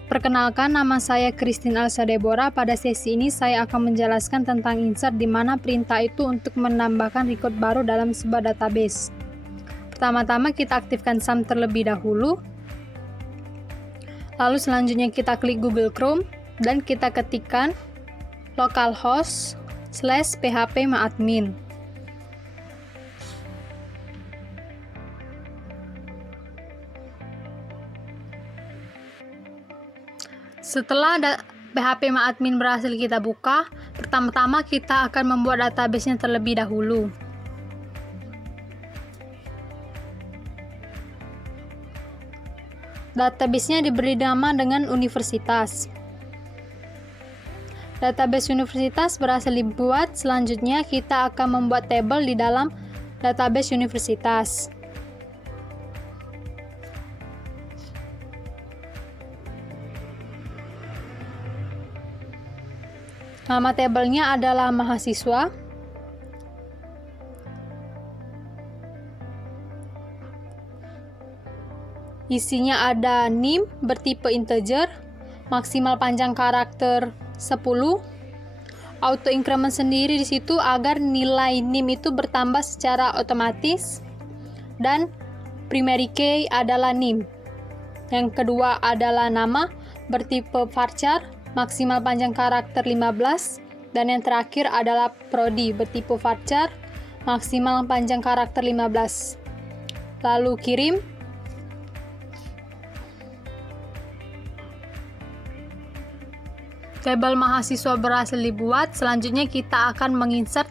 Perkenalkan, nama saya Christine Alsa Deborah. Pada sesi ini saya akan menjelaskan tentang insert, di mana perintah itu untuk menambahkan record baru dalam sebuah database. Pertama-tama kita aktifkan SAM terlebih dahulu. Lalu selanjutnya kita klik Google Chrome dan kita ketikkan localhost/phpMyAdmin. Setelah phpMyAdmin berhasil kita buka, pertama-tama kita akan membuat database-nya terlebih dahulu. Database-nya diberi nama dengan universitas. Database universitas berhasil dibuat. Selanjutnya kita akan membuat tabel di dalam database universitas. Nama tabelnya adalah mahasiswa. Isinya ada NIM bertipe integer, maksimal panjang karakter 10. Auto increment sendiri di situ agar nilai NIM itu bertambah secara otomatis. Dan primary key adalah NIM. Yang kedua adalah nama bertipe varchar, maksimal panjang karakter 15, dan yang terakhir adalah prodi bertipe varchar, maksimal panjang karakter 15. Lalu kirim. Tabel mahasiswa berhasil dibuat. Selanjutnya kita akan menginsert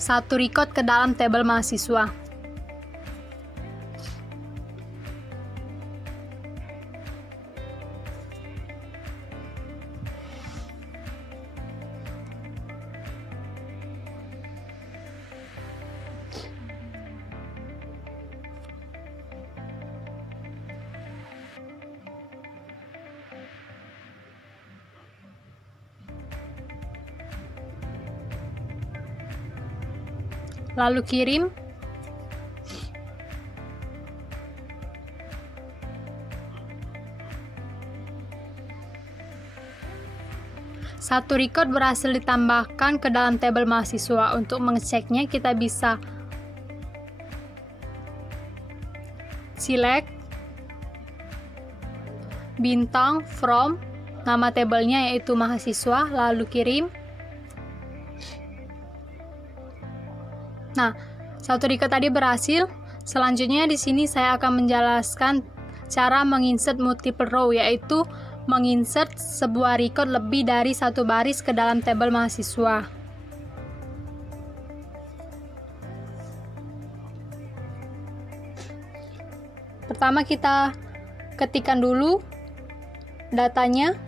satu record ke dalam tabel mahasiswa. Lalu kirim. Satu record berhasil ditambahkan ke dalam tabel mahasiswa. Untuk mengeceknya kita bisa select bintang from nama tabelnya yaitu mahasiswa, lalu kirim. Nah, satu record tadi berhasil. Selanjutnya di sini saya akan menjelaskan cara menginsert multiple row, yaitu menginsert sebuah record lebih dari satu baris ke dalam tabel mahasiswa. Pertama kita ketikkan dulu datanya.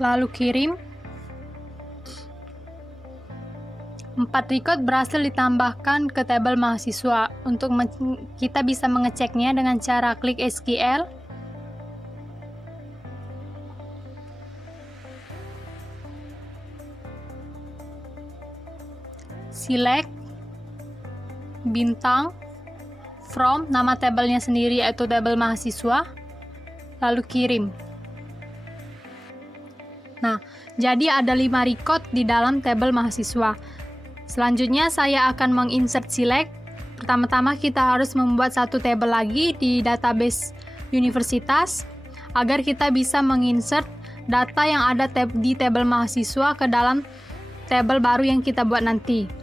lalu kirim. 4 record berhasil ditambahkan ke tabel mahasiswa. Untuk kita bisa mengeceknya dengan cara klik SQL, select bintang from nama tabelnya sendiri yaitu tabel mahasiswa, lalu kirim. Nah, jadi ada 5 record di dalam tabel mahasiswa. Selanjutnya saya akan menginsert select. Pertama-tama kita harus membuat satu tabel lagi di database universitas agar kita bisa menginsert data yang ada di tabel mahasiswa ke dalam tabel baru yang kita buat nanti.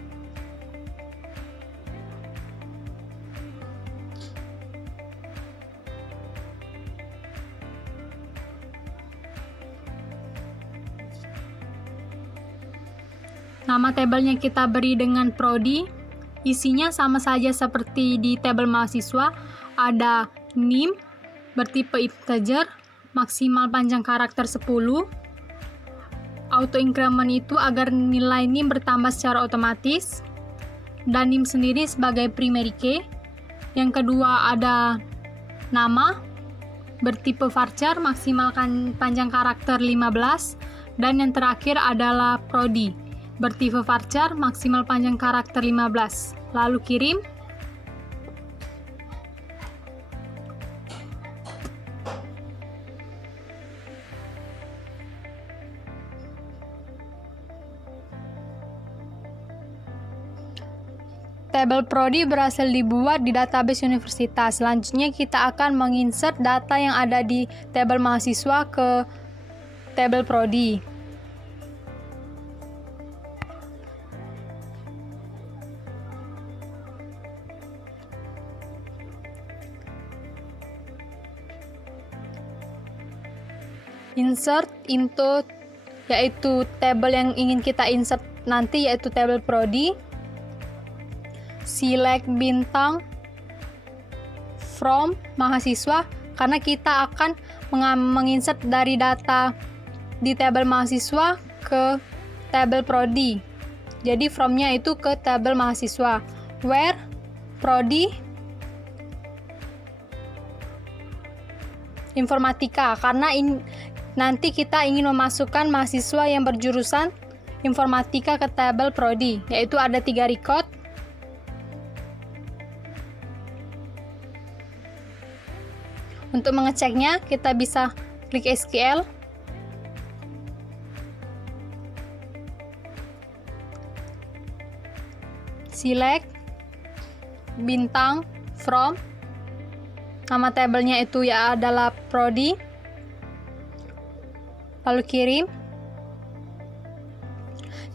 Nama tabelnya kita beri dengan prodi. Isinya sama saja seperti di tabel mahasiswa. Ada NIM bertipe integer, maksimal panjang karakter 10. Auto increment itu agar nilai NIM bertambah secara otomatis. Dan NIM sendiri sebagai primary key. Yang kedua ada nama bertipe varchar, maksimal panjang karakter 15. Dan yang terakhir adalah prodi bertipe varchar, maksimal panjang karakter 15. Lalu kirim. Tabel prodi berhasil dibuat di database universitas. Selanjutnya kita akan menginsert data yang ada di tabel mahasiswa ke tabel prodi. Insert into, yaitu tabel yang ingin kita insert nanti, yaitu tabel prodi. Select bintang from mahasiswa, karena kita akan menginsert dari data di tabel mahasiswa ke tabel prodi. Jadi from-nya itu ke tabel mahasiswa. Where prodi informatika, karena nanti kita ingin memasukkan mahasiswa yang berjurusan informatika ke tabel prodi, yaitu ada 3 record. Untuk mengeceknya, kita bisa klik SQL. Select bintang from, nama tabelnya itu ya adalah prodi, lalu kirim.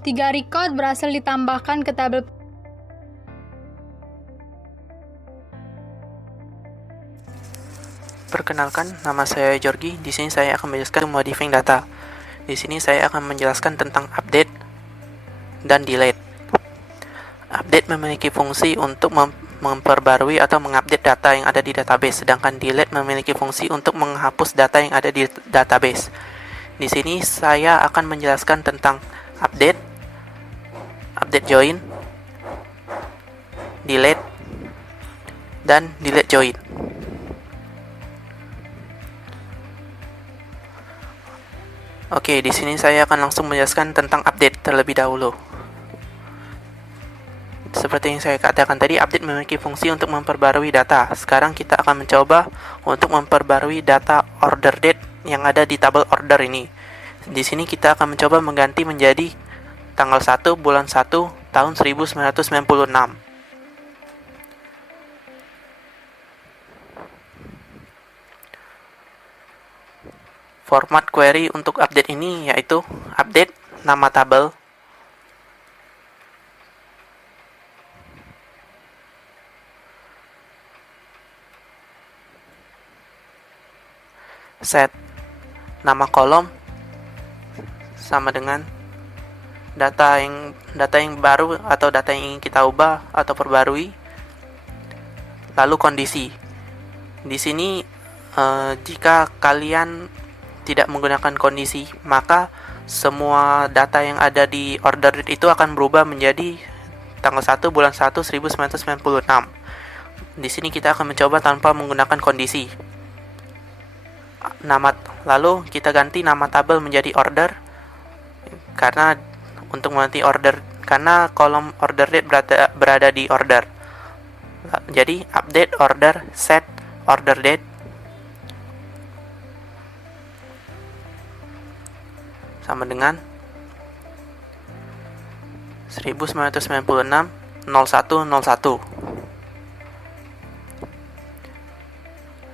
3 record berhasil ditambahkan ke tabel. Perkenalkan, nama saya Georgie. Di sini saya akan menjelaskan modifying data. Di sini saya akan menjelaskan tentang update dan delete. Update memiliki fungsi untuk memperbarui atau mengupdate data yang ada di database, sedangkan delete memiliki fungsi untuk menghapus data yang ada di database. Di sini saya akan menjelaskan tentang update, update join, delete, dan delete join. Oke, di sini saya akan langsung menjelaskan tentang update terlebih dahulu. Seperti yang saya katakan tadi, update memiliki fungsi untuk memperbarui data. Sekarang kita akan mencoba untuk memperbarui data order date yang ada di tabel order ini. Di sini kita akan mencoba mengganti menjadi tanggal 1 bulan 1 tahun 1996. Format query untuk update ini yaitu update nama tabel, set nama kolom sama dengan data yang baru atau data yang ingin kita ubah atau perbarui, lalu kondisi. Di sini jika kalian tidak menggunakan kondisi, maka semua data yang ada di order date itu akan berubah menjadi tanggal 1 bulan 1 1996. Di sini kita akan mencoba tanpa menggunakan kondisi. Lalu kita ganti nama tabel menjadi order, karena kolom order date berada di order. Jadi update order set order date sama dengan 1996 0101.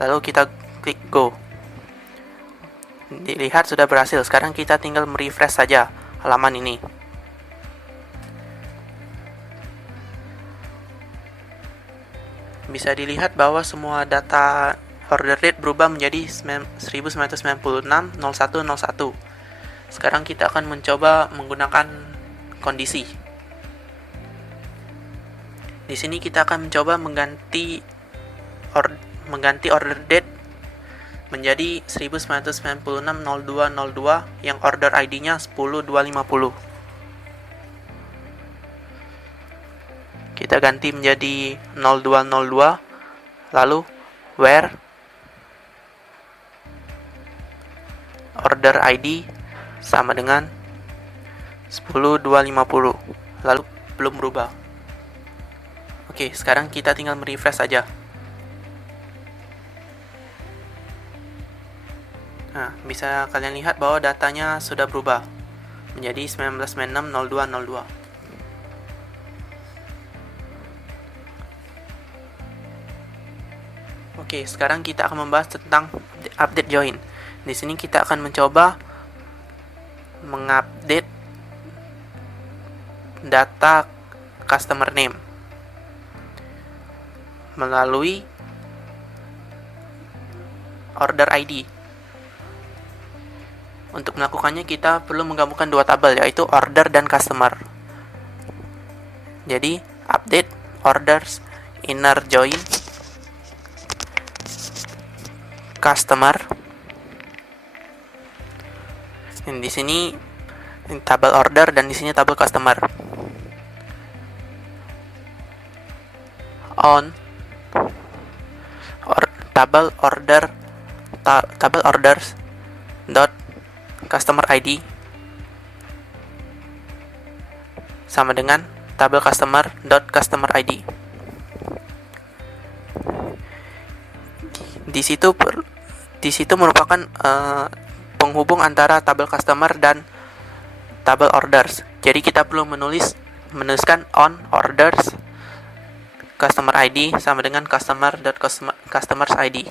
Lalu kita klik go. Dilihat sudah berhasil. Sekarang kita tinggal merefresh saja halaman ini. Bisa dilihat bahwa semua data order date berubah menjadi 1996 0101. Sekarang kita akan mencoba menggunakan kondisi. Di sini kita akan mencoba mengganti order date menjadi 1996 0202 yang order ID-nya 10250. Kita ganti menjadi 0202, lalu where order ID sama dengan 10250, lalu belum berubah. Oke, sekarang kita tinggal merefresh saja. Nah, bisa kalian lihat bahwa datanya sudah berubah menjadi 1996 0202. Oke, sekarang kita akan membahas tentang update join. Di sini kita akan mencoba mengupdate data customer name melalui order ID. Untuk melakukannya kita perlu menggabungkan dua tabel, yaitu order dan customer. Jadi update orders inner join customer. Di sini tabel order dan di sini tabel customer. On tabel orders dot customer ID sama dengan tabel customer dot customer ID. Di situ merupakan penghubung antara tabel customer dan tabel orders. Jadi kita perlu menuliskan on orders customer ID sama dengan customer's ID.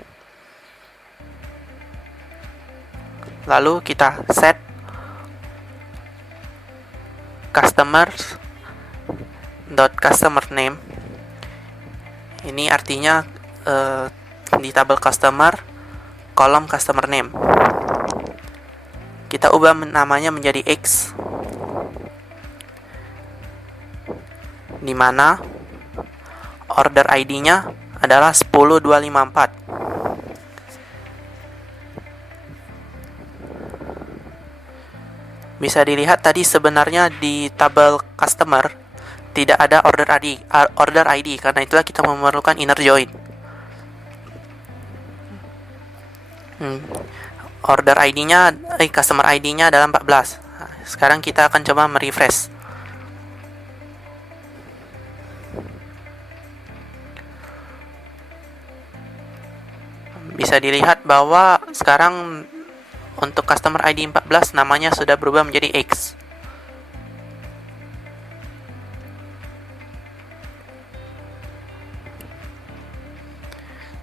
Lalu kita set customer name. Ini artinya di tabel customer kolom customer name. Kita ubah namanya menjadi X, di mana order ID-nya adalah 10254. Bisa dilihat tadi sebenarnya di tabel customer tidak ada order ID, karena itulah kita memerlukan inner join. Order ID-nya, customer ID-nya adalah 14. Sekarang kita akan coba merefresh. Bisa dilihat bahwa sekarang untuk customer ID 14 namanya sudah berubah menjadi X.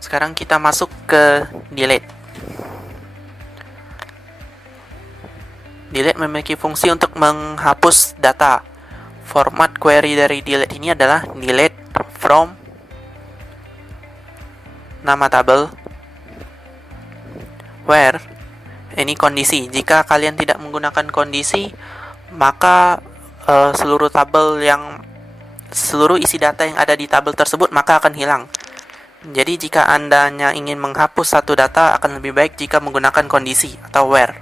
Sekarang kita masuk ke delete. Delete memiliki fungsi untuk menghapus data. Format query dari delete ini adalah delete from nama tabel, where ini kondisi. Jika kalian tidak menggunakan kondisi, maka seluruh isi data yang ada di tabel tersebut maka akan hilang. Jadi jika Anda ingin menghapus satu data, akan lebih baik jika menggunakan kondisi atau where.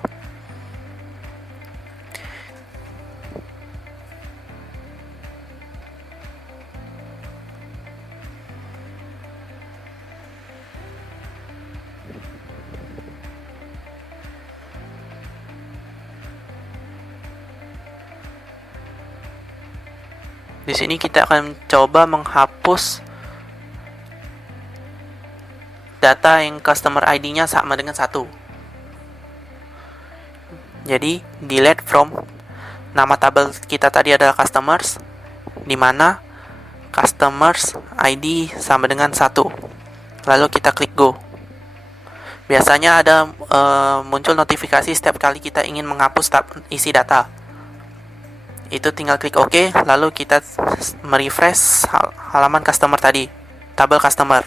Di sini kita akan coba menghapus data yang customer ID-nya sama dengan 1. Jadi, delete from nama tabel kita tadi adalah customers, di mana customers ID sama dengan 1. Lalu kita klik go. Biasanya ada muncul notifikasi setiap kali kita ingin menghapus isi data. Itu tinggal klik OK, lalu kita merefresh halaman customer tadi, tabel customer.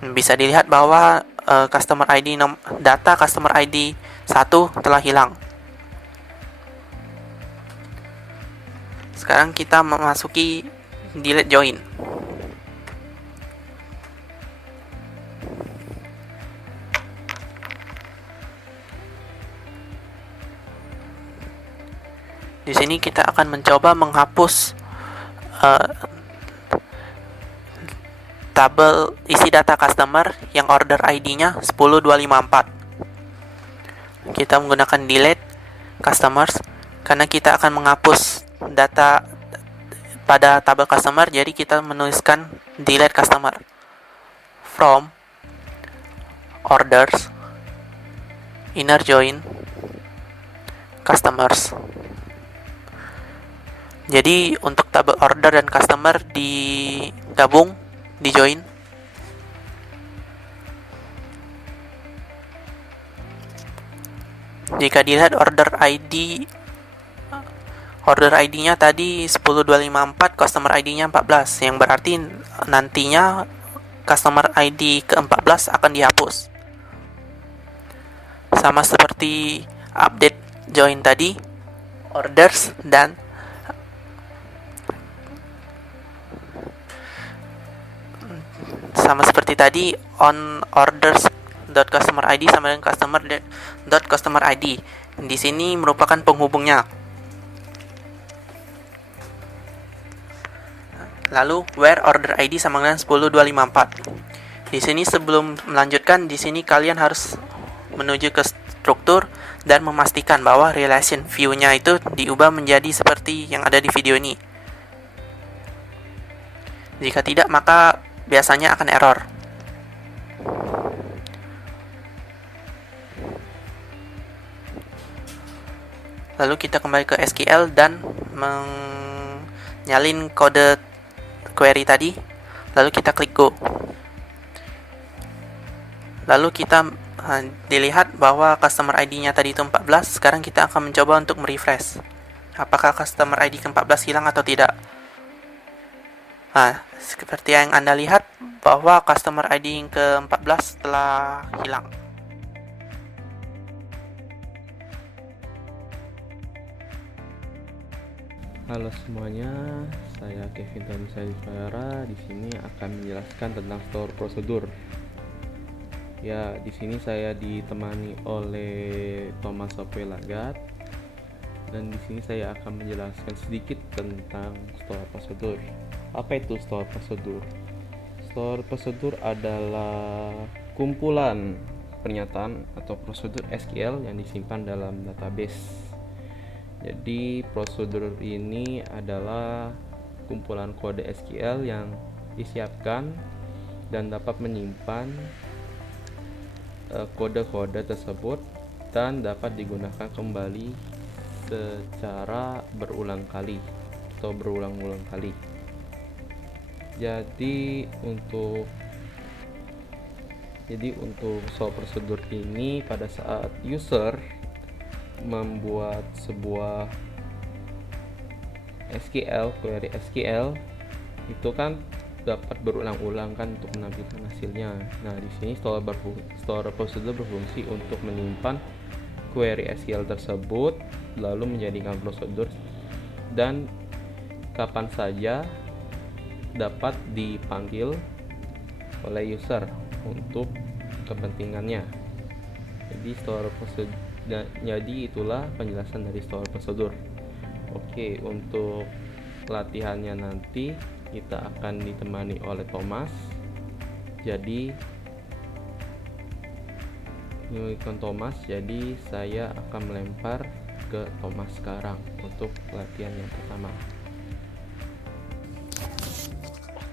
Bisa dilihat bahwa customer ID data customer ID 1 telah hilang. Sekarang kita memasuki delete join. Di sini kita akan mencoba menghapus tabel isi data customer yang order ID-nya 10254. Kita menggunakan delete customers karena kita akan menghapus data pada tabel customer, jadi kita menuliskan delete customer from orders inner join customers. Jadi untuk tabel order dan customer digabung, di join. Jika dilihat order ID-nya tadi 10254, customer ID-nya 14, yang berarti nantinya customer ID ke-14 akan dihapus. Sama seperti update join tadi, orders dan sama seperti tadi on orders.customer ID sama dengan customer.customer ID. Di sini merupakan penghubungnya. Lalu where order ID sama dengan 10254. Di sini sebelum melanjutkan, di sini kalian harus menuju ke struktur dan memastikan bahwa relation view-nya itu diubah menjadi seperti yang ada di video ini. Jika tidak, maka biasanya akan error. Lalu kita kembali ke SQL dan menyalin kode query tadi. Lalu kita klik go. Lalu kita dilihat bahwa customer ID-nya tadi itu 14. Sekarang kita akan mencoba untuk merefresh. Apakah customer ID ke-14 hilang atau tidak? Nah, seperti yang Anda lihat bahwa customer ID yang ke-14 telah hilang. Halo semuanya, saya Kevin Tanisa Yufara. Di sini akan menjelaskan tentang store prosedur. Ya, di sini saya ditemani oleh Thomas Sope Lagat, dan di sini saya akan menjelaskan sedikit tentang store prosedur. Apa itu store prosedur? Store prosedur adalah kumpulan pernyataan atau prosedur SQL yang disimpan dalam database. Jadi prosedur ini adalah kumpulan kode SQL yang disiapkan dan dapat menyimpan kode-kode tersebut dan dapat digunakan kembali secara berulang kali atau berulang-ulang kali. Jadi untuk soal prosedur ini, pada saat user membuat sebuah query SQL, itu kan dapat berulang-ulang kan untuk menampilkan hasilnya. Nah, di sini store prosedur berfungsi untuk menyimpan query SQL tersebut lalu menjadikan prosedur dan kapan saja dapat dipanggil oleh user untuk kepentingannya. Jadi itulah penjelasan dari store prosedur. Oke, untuk latihannya nanti kita akan ditemani oleh Thomas. Jadi menyuguhkan Thomas, jadi saya akan melempar ke Thomas sekarang untuk latihan yang pertama.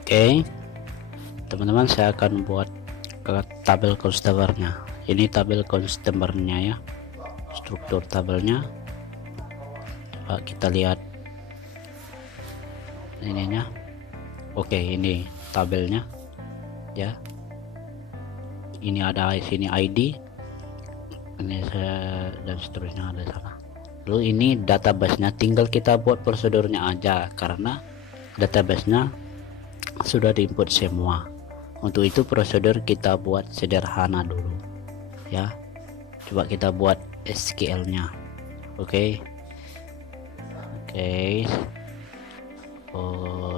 Oke, teman-teman, saya akan buat ke tabel customer-nya. Ini tabel customer-nya ya, struktur tabelnya. Coba kita lihat ininya. Oke, ini tabelnya ya. Ini ada sini ID, ini saya dan seterusnya ada sana. Lalu ini database-nya, tinggal kita buat prosedurnya aja karena database-nya sudah diinput semua. Untuk itu prosedur kita buat sederhana dulu ya. Coba kita buat SQL-nya. Oke.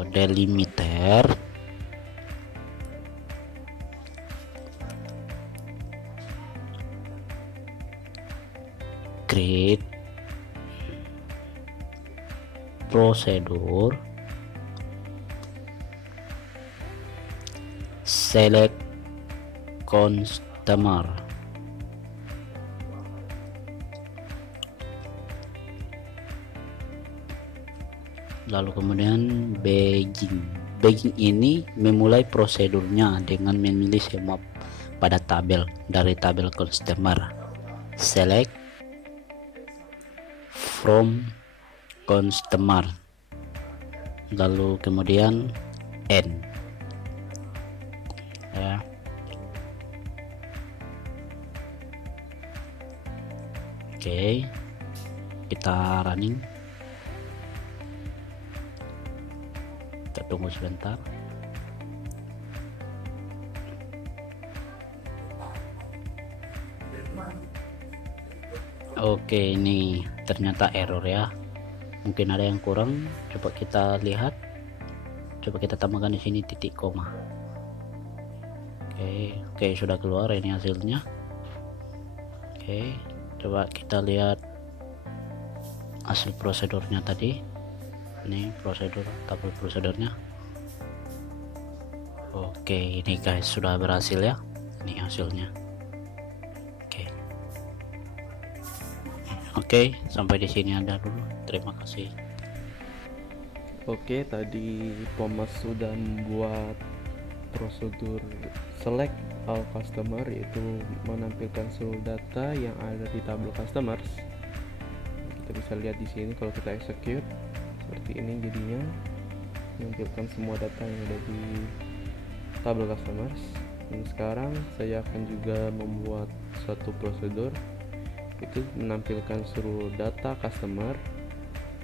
Delimiter create prosedur select customer. Lalu kemudian Beijing ini memulai prosedurnya dengan memilih semua pada tabel dari tabel customer, select from customer, lalu kemudian end ya. Oke, kita running. Kita tunggu sebentar. Oke, ini ternyata error ya. Mungkin ada yang kurang. Coba kita lihat. Coba kita tambahkan di sini titik koma. Oke, sudah keluar ini hasilnya. Oke, coba kita lihat hasil prosedurnya tadi. Ini prosedur, tabel prosedurnya. Oke, ini guys sudah berhasil ya. Ini hasilnya. Oke, sampai di sini ada dulu. Terima kasih. Oke, tadi Thomas sudah membuat prosedur select all customer, yaitu menampilkan seluruh data yang ada di tabel customers. Kita bisa lihat di sini kalau kita execute seperti ini jadinya, menampilkan semua data yang ada di tabel customers. Dan sekarang saya akan juga membuat suatu prosedur, itu menampilkan seluruh data customer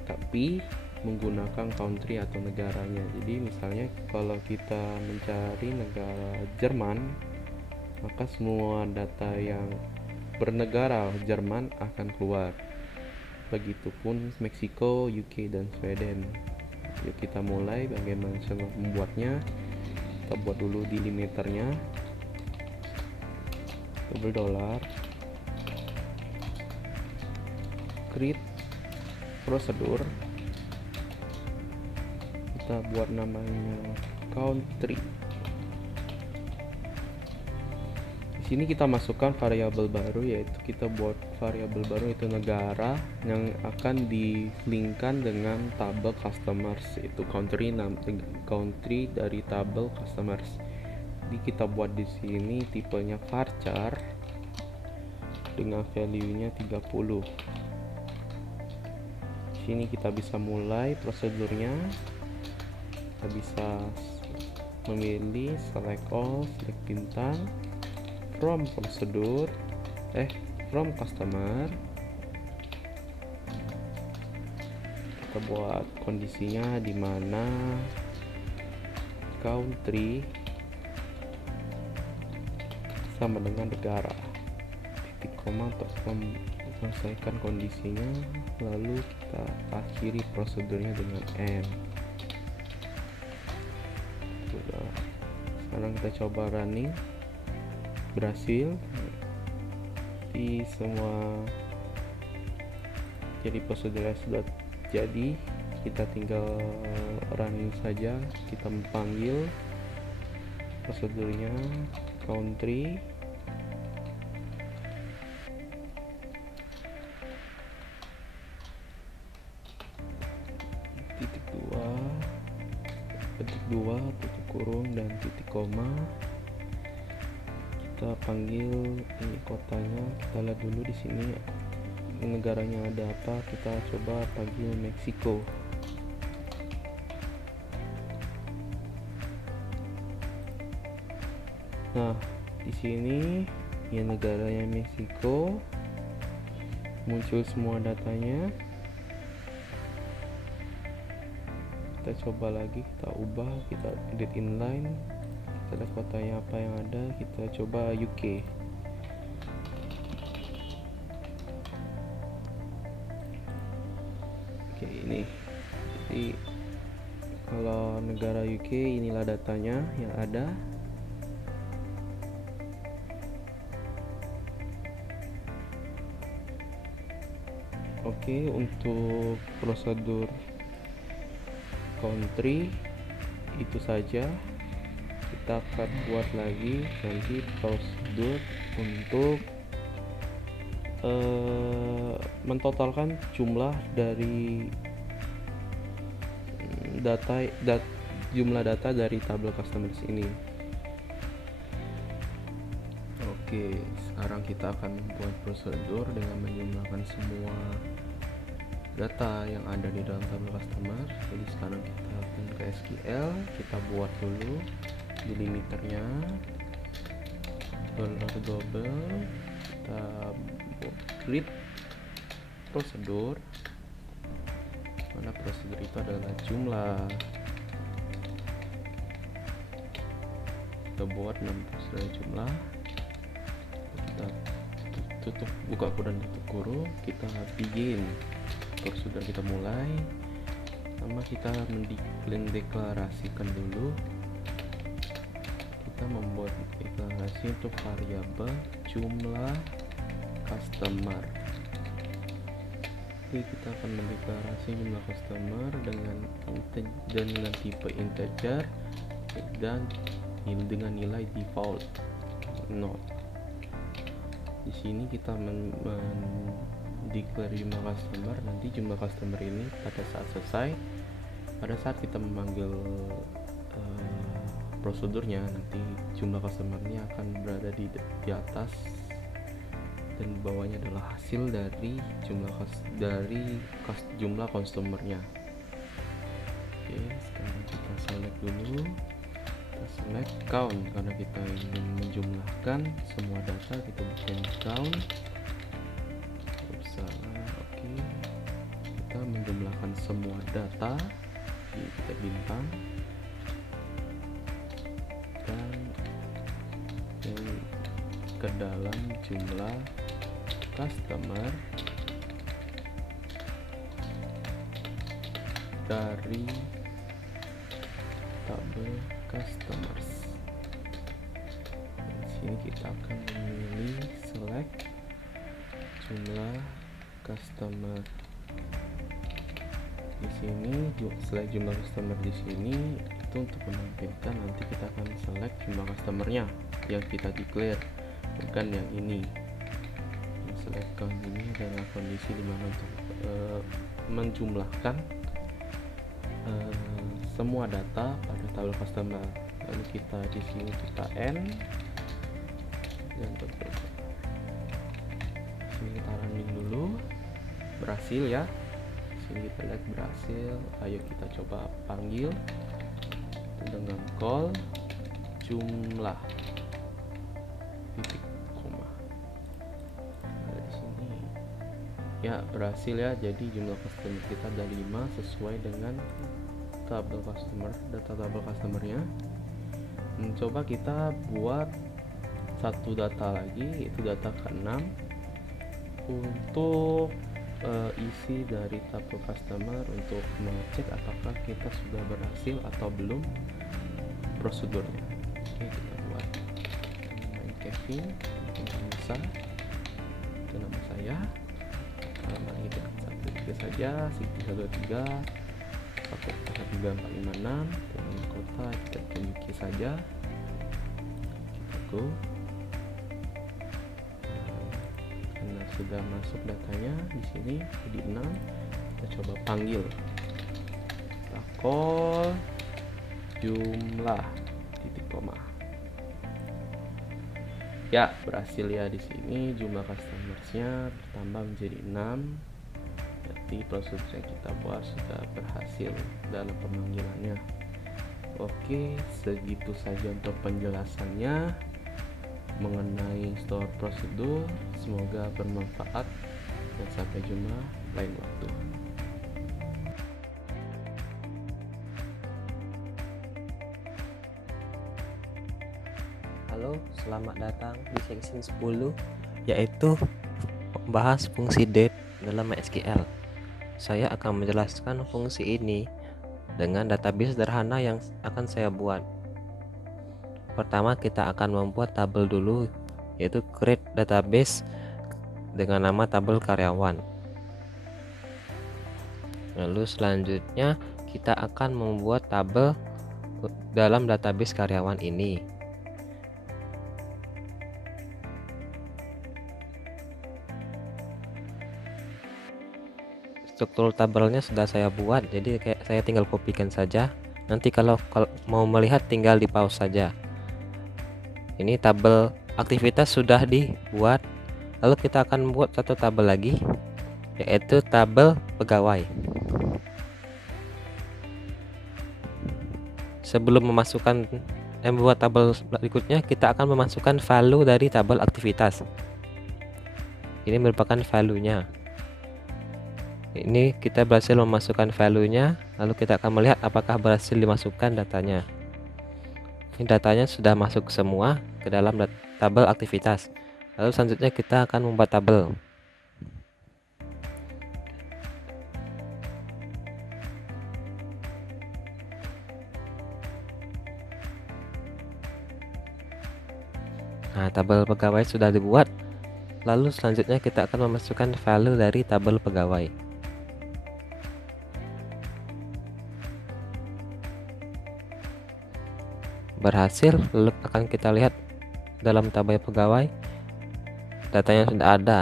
tapi menggunakan country atau negaranya. Jadi misalnya kalau kita mencari negara Jerman, maka semua data yang bernegara Jerman akan keluar. Begitupun Meksiko, UK, dan Sweden. Yuk kita mulai bagaimana cara membuatnya. Kita buat dulu delimiternya, double dollar, create prosedur, kita buat namanya country. Di sini kita masukkan variabel baru, yaitu kita buat variabel baru itu negara yang akan di-linkkan dengan tabel customers, itu country dari tabel customers. Jadi kita buat di sini tipenya varchar dengan value-nya 30. Di sini kita bisa mulai prosedurnya. Kita bisa memilih select all, select bintang, from prosedur, from customer. Kita buat kondisinya di mana country sama dengan negara, titik koma untuk menyelesaikan kondisinya, lalu kita akhiri prosedurnya dengan end. Sudah, sekarang kita coba running, berhasil di semua. Jadi prosedurnya sudah jadi, kita tinggal running saja. Kita memanggil prosedurnya country, titik dua, titik kurung, dan titik koma. Kita panggil ini kotanya, kita lihat dulu di sini negaranya ada apa. Kita coba panggil Meksiko. Nah, di sini ya negaranya Meksiko, muncul semua datanya. Kita coba lagi, kita ubah, kita edit inline, kita lihat kotanya apa yang ada. Kita coba UK. Oke, ini jadi kalau negara UK, inilah datanya yang ada. Oke, untuk prosedur country itu saja. Kita akan buat lagi nanti prosedur untuk mentotalkan jumlah dari jumlah data dari tabel customers ini. Oke, sekarang kita akan membuat prosedur dengan menjumlahkan semua data yang ada di dalam tabel customer. Jadi sekarang kita akan ke SQL, kita buat dulu delimiternya, double, kita create prosedur, mana prosedur itu adalah jumlah. Kita buat 6 prosedur jumlah, kita tutup, buka kurung, tutup kurung, kita begin. Prosedur kita mulai. Pertama kita mendeklarasikan dulu, kita membuat deklarasi untuk variabel jumlah customer. Oke, kita akan mendeklarasi jumlah customer dengan tipe integer dan dengan nilai default 0. Di sini kita declare jumlah customer. Nanti jumlah customer ini pada saat selesai, pada saat kita memanggil prosedurnya, nanti jumlah customer ini akan berada di atas, dan di bawahnya adalah hasil dari jumlah customernya. Oke, sekarang kita select dulu, kita select count karena kita ingin menjumlahkan semua data. Kita bikin count. Oke, kita menjumlahkan semua data, kita bintang, dan ke dalam jumlah customer dari tabel customers. Di sini kita akan memilih select jumlah customer. Di sini select jumlah customer di sini itu untuk menampilkan, nanti kita akan select jumlah customernya yang kita declare, bukan yang ini. Select count ini adalah kondisi dimana untuk menjumlahkan semua data pada tabel customer. Lalu kita di sini kita n dan sini kita running dulu, berhasil ya. Sini kita lihat berhasil. Ayo kita coba panggil dengan call jumlah titik koma. Nah, di sini ya berhasil ya. Jadi jumlah customer kita ada 5 sesuai dengan tabel customer, data tabel customernya. Mencoba kita buat satu data lagi, yaitu data ke-6 untuk isi dari tabel customer untuk mengecek apakah kita sudah berhasil atau belum prosedurnya. Oke, kita buat nama Kevin, bisa itu nama saya. Alamat itu 13 saja, Siti 13, password 3456, kemudian kota kita UK saja. Aku karena sudah masuk datanya di sini di 6, kita coba panggil. Kita call jumlah titik koma. Ya, berhasil ya. Di sini jumlah customersnya bertambah menjadi 6. Berarti prosedur yang kita buat sudah berhasil dalam pemanggilannya. Oke, segitu saja untuk penjelasannya mengenai store prosedur. Semoga bermanfaat dan sampai jumpa lain waktu. Halo, selamat datang di section 10, yaitu membahas fungsi date dalam MySQL. Saya akan menjelaskan fungsi ini dengan database sederhana yang akan saya buat. Pertama, kita akan membuat tabel dulu, yaitu create database dengan nama tabel karyawan. Lalu selanjutnya kita akan membuat tabel dalam database karyawan ini. Struktur tabelnya sudah saya buat, jadi saya tinggal kopikan saja. Nanti kalau mau melihat tinggal di pause saja. Ini tabel aktivitas sudah dibuat. Lalu kita akan membuat satu tabel lagi, yaitu tabel pegawai. Sebelum membuat tabel berikutnya, kita akan memasukkan value dari tabel aktivitas. Ini merupakan value-nya. Ini kita berhasil memasukkan value-nya, lalu kita akan melihat apakah berhasil dimasukkan datanya. Ini datanya sudah masuk semua ke dalam tabel aktivitas. Lalu selanjutnya kita akan membuat tabel. Nah, tabel pegawai sudah dibuat. Lalu selanjutnya kita akan memasukkan value dari tabel pegawai. Berhasil, lalu akan kita lihat dalam tabel pegawai datanya sudah ada.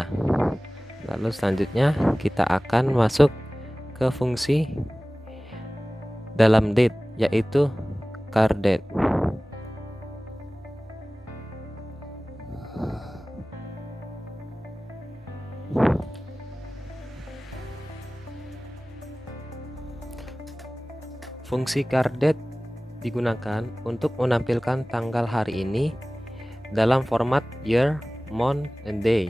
Lalu selanjutnya kita akan masuk ke fungsi dalam date, yaitu cardDate. Fungsi cardDate digunakan untuk menampilkan tanggal hari ini dalam format year, month, and day.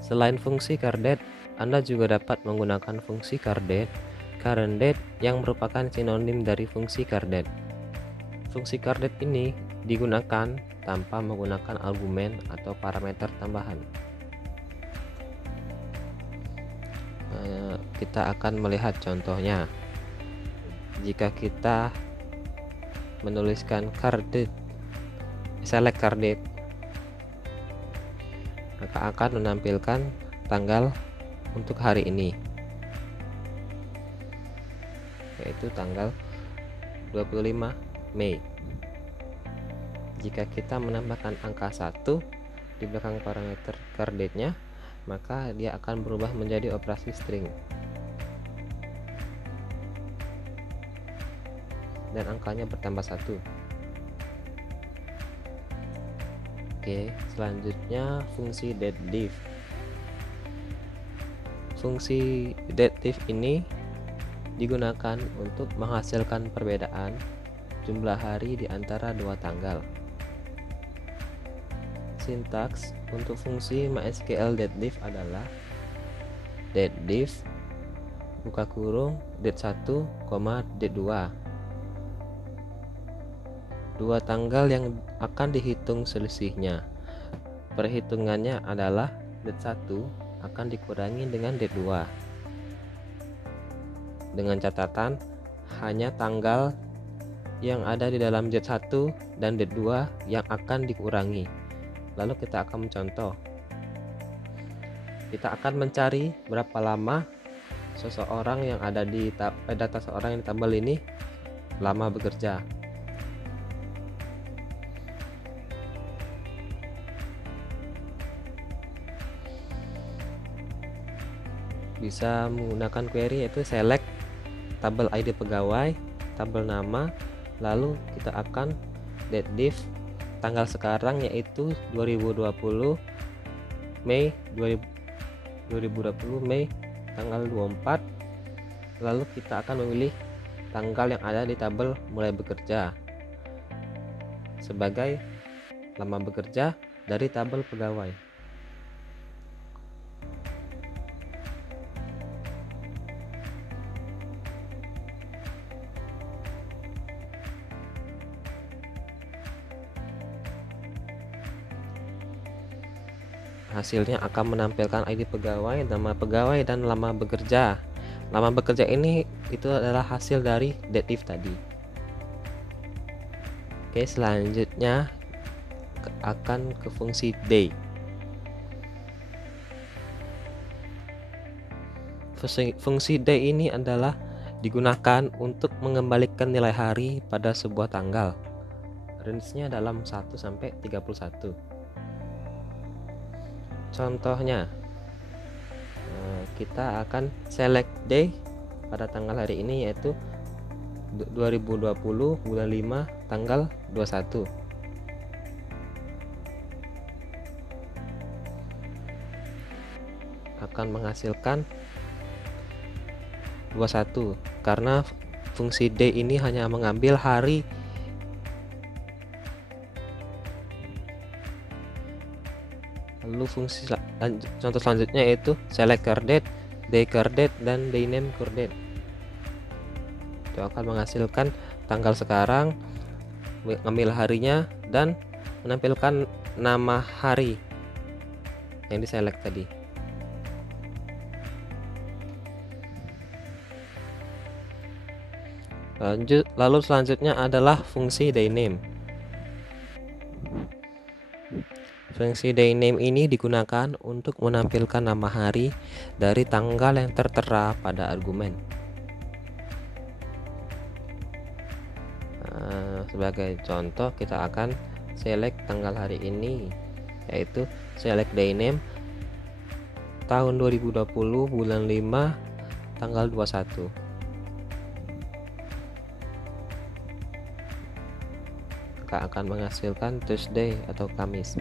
Selain fungsi cardDate, Anda juga dapat menggunakan fungsi cardDate, current date yang merupakan sinonim dari fungsi cardDate. Fungsi cardDate ini digunakan tanpa menggunakan argumen atau parameter tambahan. Kita akan melihat contohnya. Jika kita menuliskan cardDate, select cardDate, maka akan menampilkan tanggal untuk hari ini, yaitu tanggal 25 Mei. Jika kita menambahkan angka 1 di belakang parameter cardDate-nya, maka dia akan berubah menjadi operasi string. Dan angkanya bertambah 1. Oke, selanjutnya fungsi dateDiff. Fungsi dateDiff ini digunakan untuk menghasilkan perbedaan jumlah hari di antara dua tanggal. Sintaks untuk fungsi MySQL dateDiff adalah dateDiff buka kurung date1, date2. Dua tanggal yang akan dihitung selisihnya. Perhitungannya adalah date1 akan dikurangi dengan date2. Dengan catatan hanya tanggal yang ada di dalam Z1 dan Z2 yang akan dikurangi. Lalu kita akan mencontoh. Kita akan mencari berapa lama seseorang yang ada di data seorang yang di tabel ini lama bekerja. Bisa menggunakan query yaitu select tabel ID pegawai, tabel nama, lalu kita akan date div tanggal sekarang yaitu 2020 Mei tanggal 24, lalu kita akan memilih tanggal yang ada di tabel mulai bekerja sebagai lama bekerja dari tabel pegawai. Hasilnya akan menampilkan ID pegawai, nama pegawai, dan lama bekerja. Lama bekerja ini itu adalah hasil dari date div tadi. Oke, selanjutnya akan ke fungsi day. Fungsi day ini adalah digunakan untuk mengembalikan nilai hari pada sebuah tanggal. Range-nya dalam 1 sampai 31. Contohnya, kita akan select day pada tanggal hari ini yaitu 2020 bulan 5 tanggal 21. Akan menghasilkan 21 karena fungsi day ini hanya mengambil hari. Lalu fungsi contoh selanjutnya yaitu select date, day date, dan day name date. Itu akan menghasilkan tanggal sekarang, mengambil harinya, dan menampilkan nama hari yang diselect tadi. Lalu selanjutnya adalah fungsi day name. Fungsi day name ini digunakan untuk menampilkan nama hari dari tanggal yang tertera pada argumen. Sebagai contoh, kita akan select tanggal hari ini, yaitu select day name tahun 2020 bulan 5 tanggal 21. Maka akan menghasilkan Tuesday atau Kamis.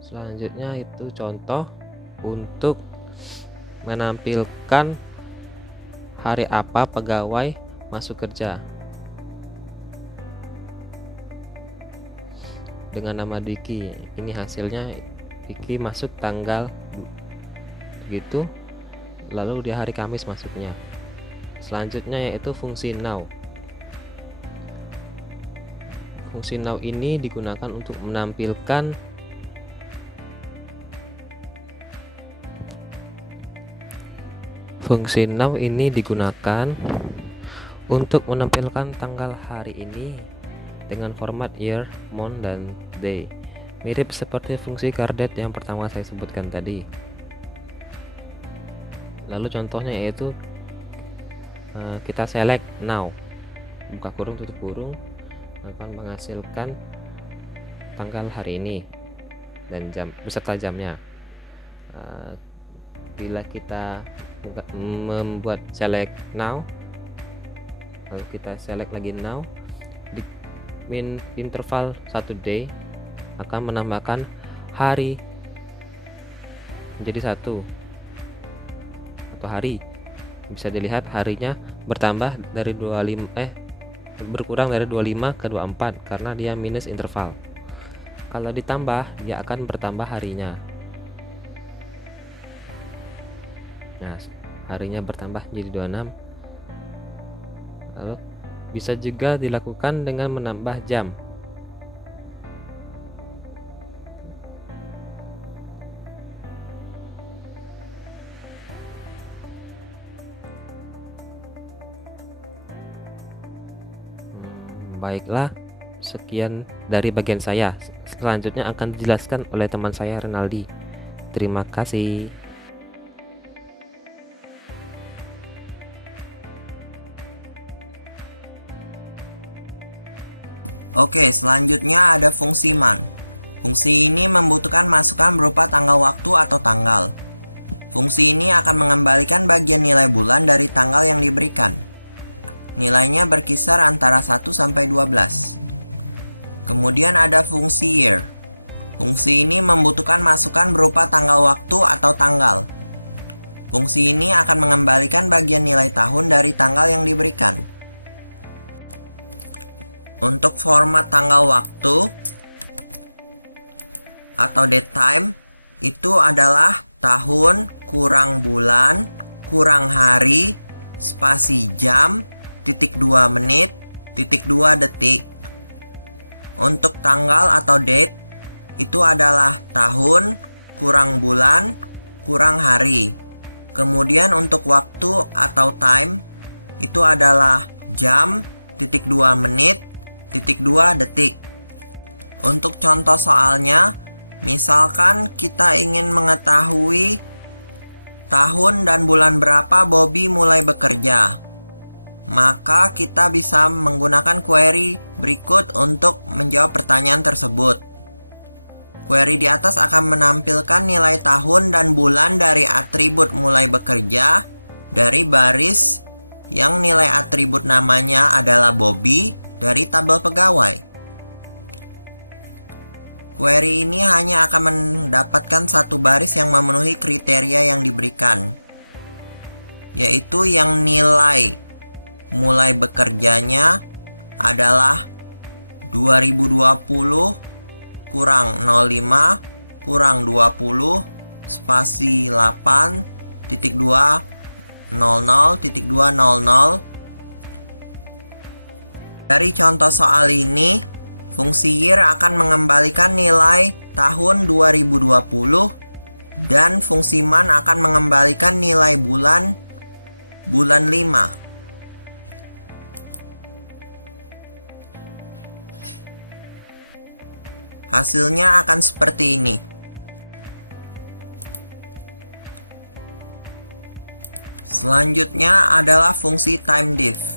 Selanjutnya itu contoh untuk menampilkan hari apa pegawai masuk kerja dengan nama Diki. Ini hasilnya Diki masuk tanggal gitu, lalu di hari Kamis masuknya. Selanjutnya yaitu fungsi now. Fungsi now ini digunakan untuk menampilkan tanggal hari ini dengan format year, month, dan day. Mirip seperti fungsi cardate yang pertama saya sebutkan tadi. Lalu contohnya yaitu kita select now, buka kurung tutup kurung, akan menghasilkan tanggal hari ini dan jam beserta jamnya. Bila kita membuat select now, lalu kita select lagi now, di interval 1 day akan menambahkan hari menjadi 1 atau hari. Bisa dilihat harinya berkurang dari 25 ke 24 karena dia minus interval. Kalau ditambah, dia akan bertambah harinya. Nah, harinya bertambah menjadi 26. Lalu bisa juga dilakukan dengan menambah jam. Baiklah, sekian dari bagian saya. Selanjutnya akan dijelaskan oleh teman saya Renaldi. Terima kasih. Oke, selanjutnya ada fungsi man. Fungsi ini membutuhkan masukan berupa tanggal waktu atau tanggal. Fungsi ini akan mengembalikan bagian nilai bulan dari tanggal yang diberikan. Nilainya berkisar antara 1 sampai 12. Kemudian ada fungsi year. Fungsi ini membutuhkan masukan berupa tanggal waktu atau tanggal. Fungsi ini akan mengembalikan bagian nilai tahun dari tanggal yang diberikan. Untuk format tanggal waktu atau date time itu adalah tahun kurang bulan kurang hari spasi jam titik 2 menit titik 2 detik. Untuk tanggal atau date itu adalah tahun kurang bulan kurang hari. Kemudian untuk waktu atau time itu adalah jam titik 2 menit titik 2 detik. Untuk contoh soalnya, misalkan kita ingin mengetahui tahun dan bulan berapa Bobby mulai bekerja, maka kita bisa menggunakan query berikut untuk menjawab pertanyaan tersebut. Query di atas akan menampilkan nilai tahun dan bulan dari atribut mulai bekerja dari baris yang nilai atribut namanya adalah Bobby dari tabel pegawai. Query ini hanya akan mendapatkan satu baris yang memenuhi kriteria yang diberikan, yaitu yang nilai mulai bekerjanya adalah 2020 kurang 05 kurang 20 spasi 8 titik 2 00 titik 2 00. Dari contoh soal ini, fungsi year akan mengembalikan nilai tahun 2020 dan fungsi man akan mengembalikan nilai bulan 5. Hasilnya akan seperti ini. Selanjutnya adalah fungsi time diff.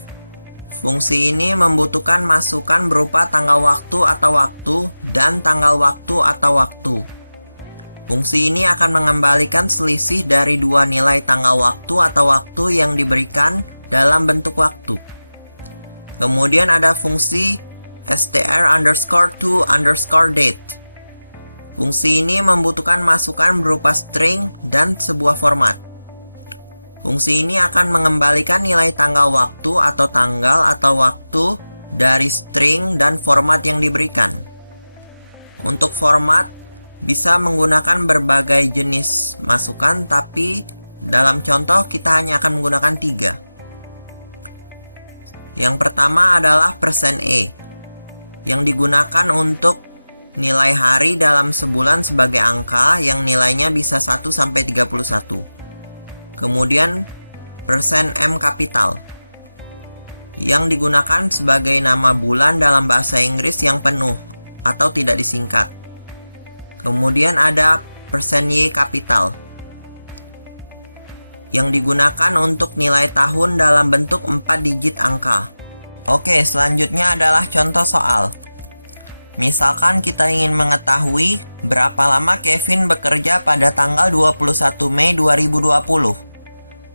Fungsi ini membutuhkan masukan berupa tanggal waktu atau waktu dan tanggal waktu atau waktu. Fungsi ini akan mengembalikan selisih dari dua nilai tanggal waktu atau waktu yang diberikan dalam bentuk waktu. Kemudian ada fungsi str_to_date. Fungsi ini membutuhkan masukan berupa string dan sebuah format. Fungsi ini akan mengembalikan nilai tanggal waktu atau tanggal atau waktu dari string dan format yang diberikan. Untuk format bisa menggunakan berbagai jenis masukan, tapi dalam contoh kita hanya akan menggunakan 3. Yang pertama adalah %e yang digunakan untuk nilai hari dalam sebulan sebagai angka yang nilainya bisa 1 sampai 31. Kemudian %m kapital yang digunakan sebagai nama bulan dalam bahasa Inggris yang penuh atau tidak disingkat. Kemudian ada %y kapital yang digunakan untuk nilai tahun dalam bentuk 4 digit angka. Oke, selanjutnya adalah contoh soal. Misalkan kita ingin mengetahui berapa lama Kevin bekerja pada tanggal 21 Mei 2020.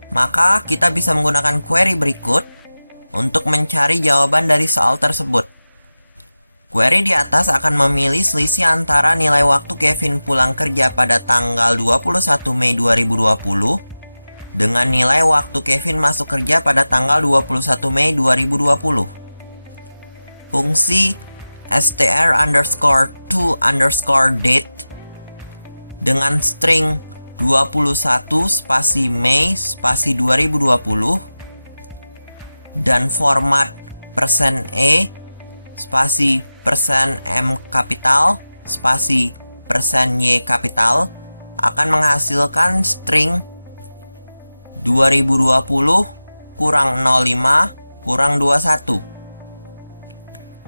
Maka kita bisa menggunakan query berikut untuk mencari jawaban dari soal tersebut. Query di atas akan memilih selisih antara nilai waktu Kevin pulang kerja pada tanggal 21 Mei 2020 dengan nilai waktu Kevin masuk kerja pada tanggal 21 Mei 2020. Fungsi str_to_date dengan string 21 spasi Mei spasi 2020 dan format %e spasi %m kapital spasi %y kapital akan menghasilkan string 2020 kurang 05 kurang 21.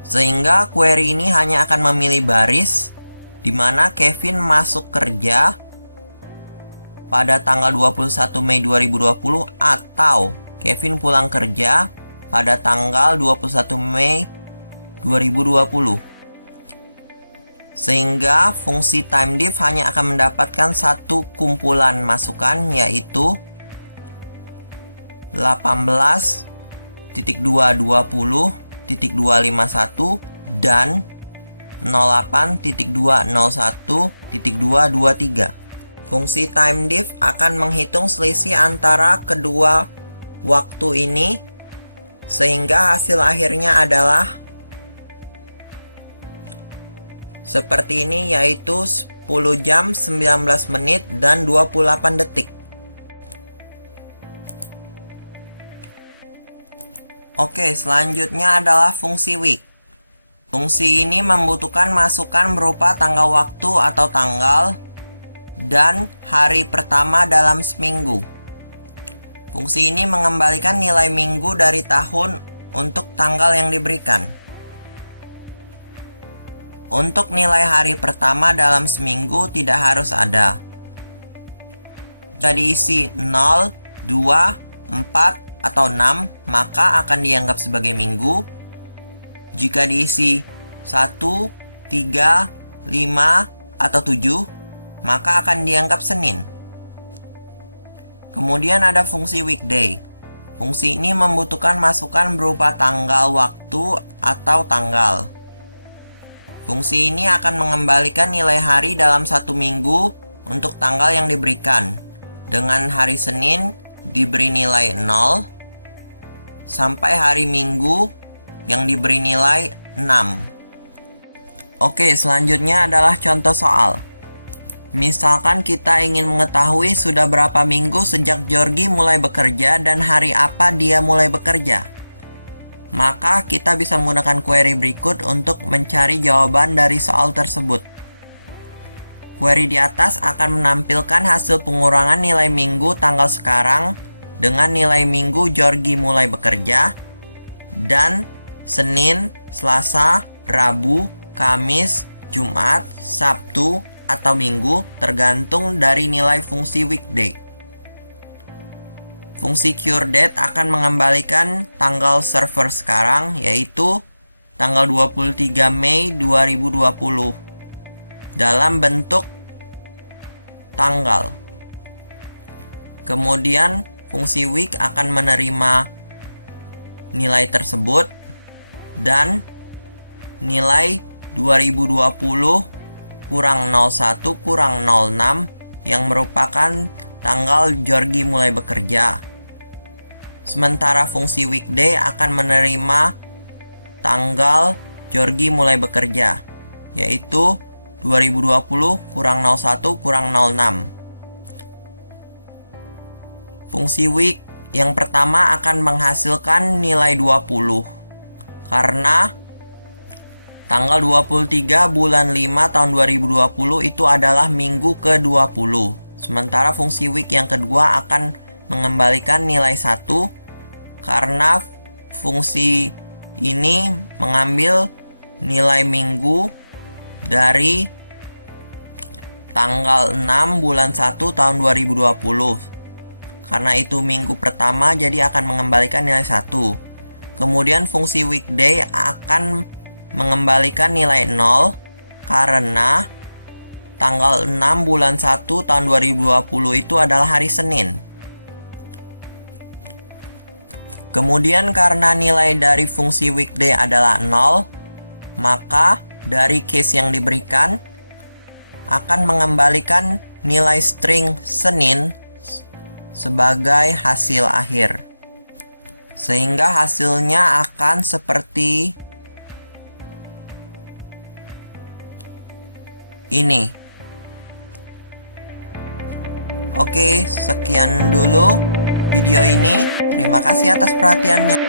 Sehingga query ini hanya akan memilih baris di mana Kevin masuk kerja pada tanggal 21 Mei 2020 atau Kevin pulang kerja pada tanggal 21 Mei 2020. Sehingga fungsi timediff hanya akan mendapatkan satu kumpulan masukan, yaitu 18.220.251 dan 08.201.223. Fungsi timediff akan menghitung selisih antara kedua waktu ini, sehingga hasil akhirnya adalah seperti ini, yaitu 10 jam 19 menit dan 28 detik. Oke, selanjutnya adalah fungsi week. Fungsi ini membutuhkan masukan berupa tanggal waktu atau tanggal dan hari pertama dalam seminggu. Fungsi ini mengembalikan nilai minggu dari tahun untuk tanggal yang diberikan. Untuk nilai hari pertama dalam seminggu tidak harus ada. Jika diisi 0, 2, 4, atau 6, maka akan dianggap sebagai minggu. Jika diisi 1, 3, 5, atau 7, maka akan dianggap Senin. Kemudian ada fungsi weekday. Fungsi ini membutuhkan masukan berupa tanggal waktu atau tanggal. Fungsi ini akan mengembalikan nilai hari dalam satu minggu untuk tanggal yang diberikan. Dengan hari Senin diberi nilai 0 sampai hari Minggu yang diberi nilai 6. Oke, selanjutnya adalah contoh soal. Misalkan kita ingin mengetahui sudah berapa minggu sejak Georgie mulai bekerja dan hari apa dia mulai bekerja. Maka kita bisa menggunakan query berikut untuk mencari jawaban dari soal tersebut. Query di atas akan menampilkan hasil pengurangan nilai minggu tanggal sekarang dengan nilai minggu Georgie mulai bekerja dan Senin, Selasa, Rabu, Kamis, Jumat, Sabtu, atau Minggu tergantung dari nilai fungsi weekday. Fungsi cureDate akan mengembalikan tanggal server sekarang, yaitu tanggal 23 Mei 2020 dalam bentuk tanggal. Kemudian fungsi week akan menerima nilai tersebut dan nilai 2020 kurang 01 kurang 06 yang merupakan tanggal Georgie mulai bekerja. Sementara fungsi weekday akan menerima tanggal Georgie mulai bekerja, yaitu 2020 kurang 01 kurang 06. Fungsi week yang pertama akan menghasilkan nilai 20 karena tanggal 23 bulan 5 tahun 2020 itu adalah minggu ke-20. Sementara fungsi week yang kedua akan mengembalikan nilai 1 karena fungsi ini mengambil nilai minggu dari tanggal 6 bulan 1 tahun 2020. Karena itu minggu pertama, jadi akan mengembalikan nilai 1. Kemudian fungsi weekday akan mengembalikan nilai 0 karena tanggal 6 bulan 1 tahun 2020 itu adalah hari Senin. Kemudian karena nilai dari fungsi weekday adalah 0, maka dari case yang diberikan akan mengembalikan nilai string Senin sebagai hasil akhir. Sehingga hasilnya akan seperti ini. Oke, sekian dulu video ini. Terima kasih atas perhatiannya.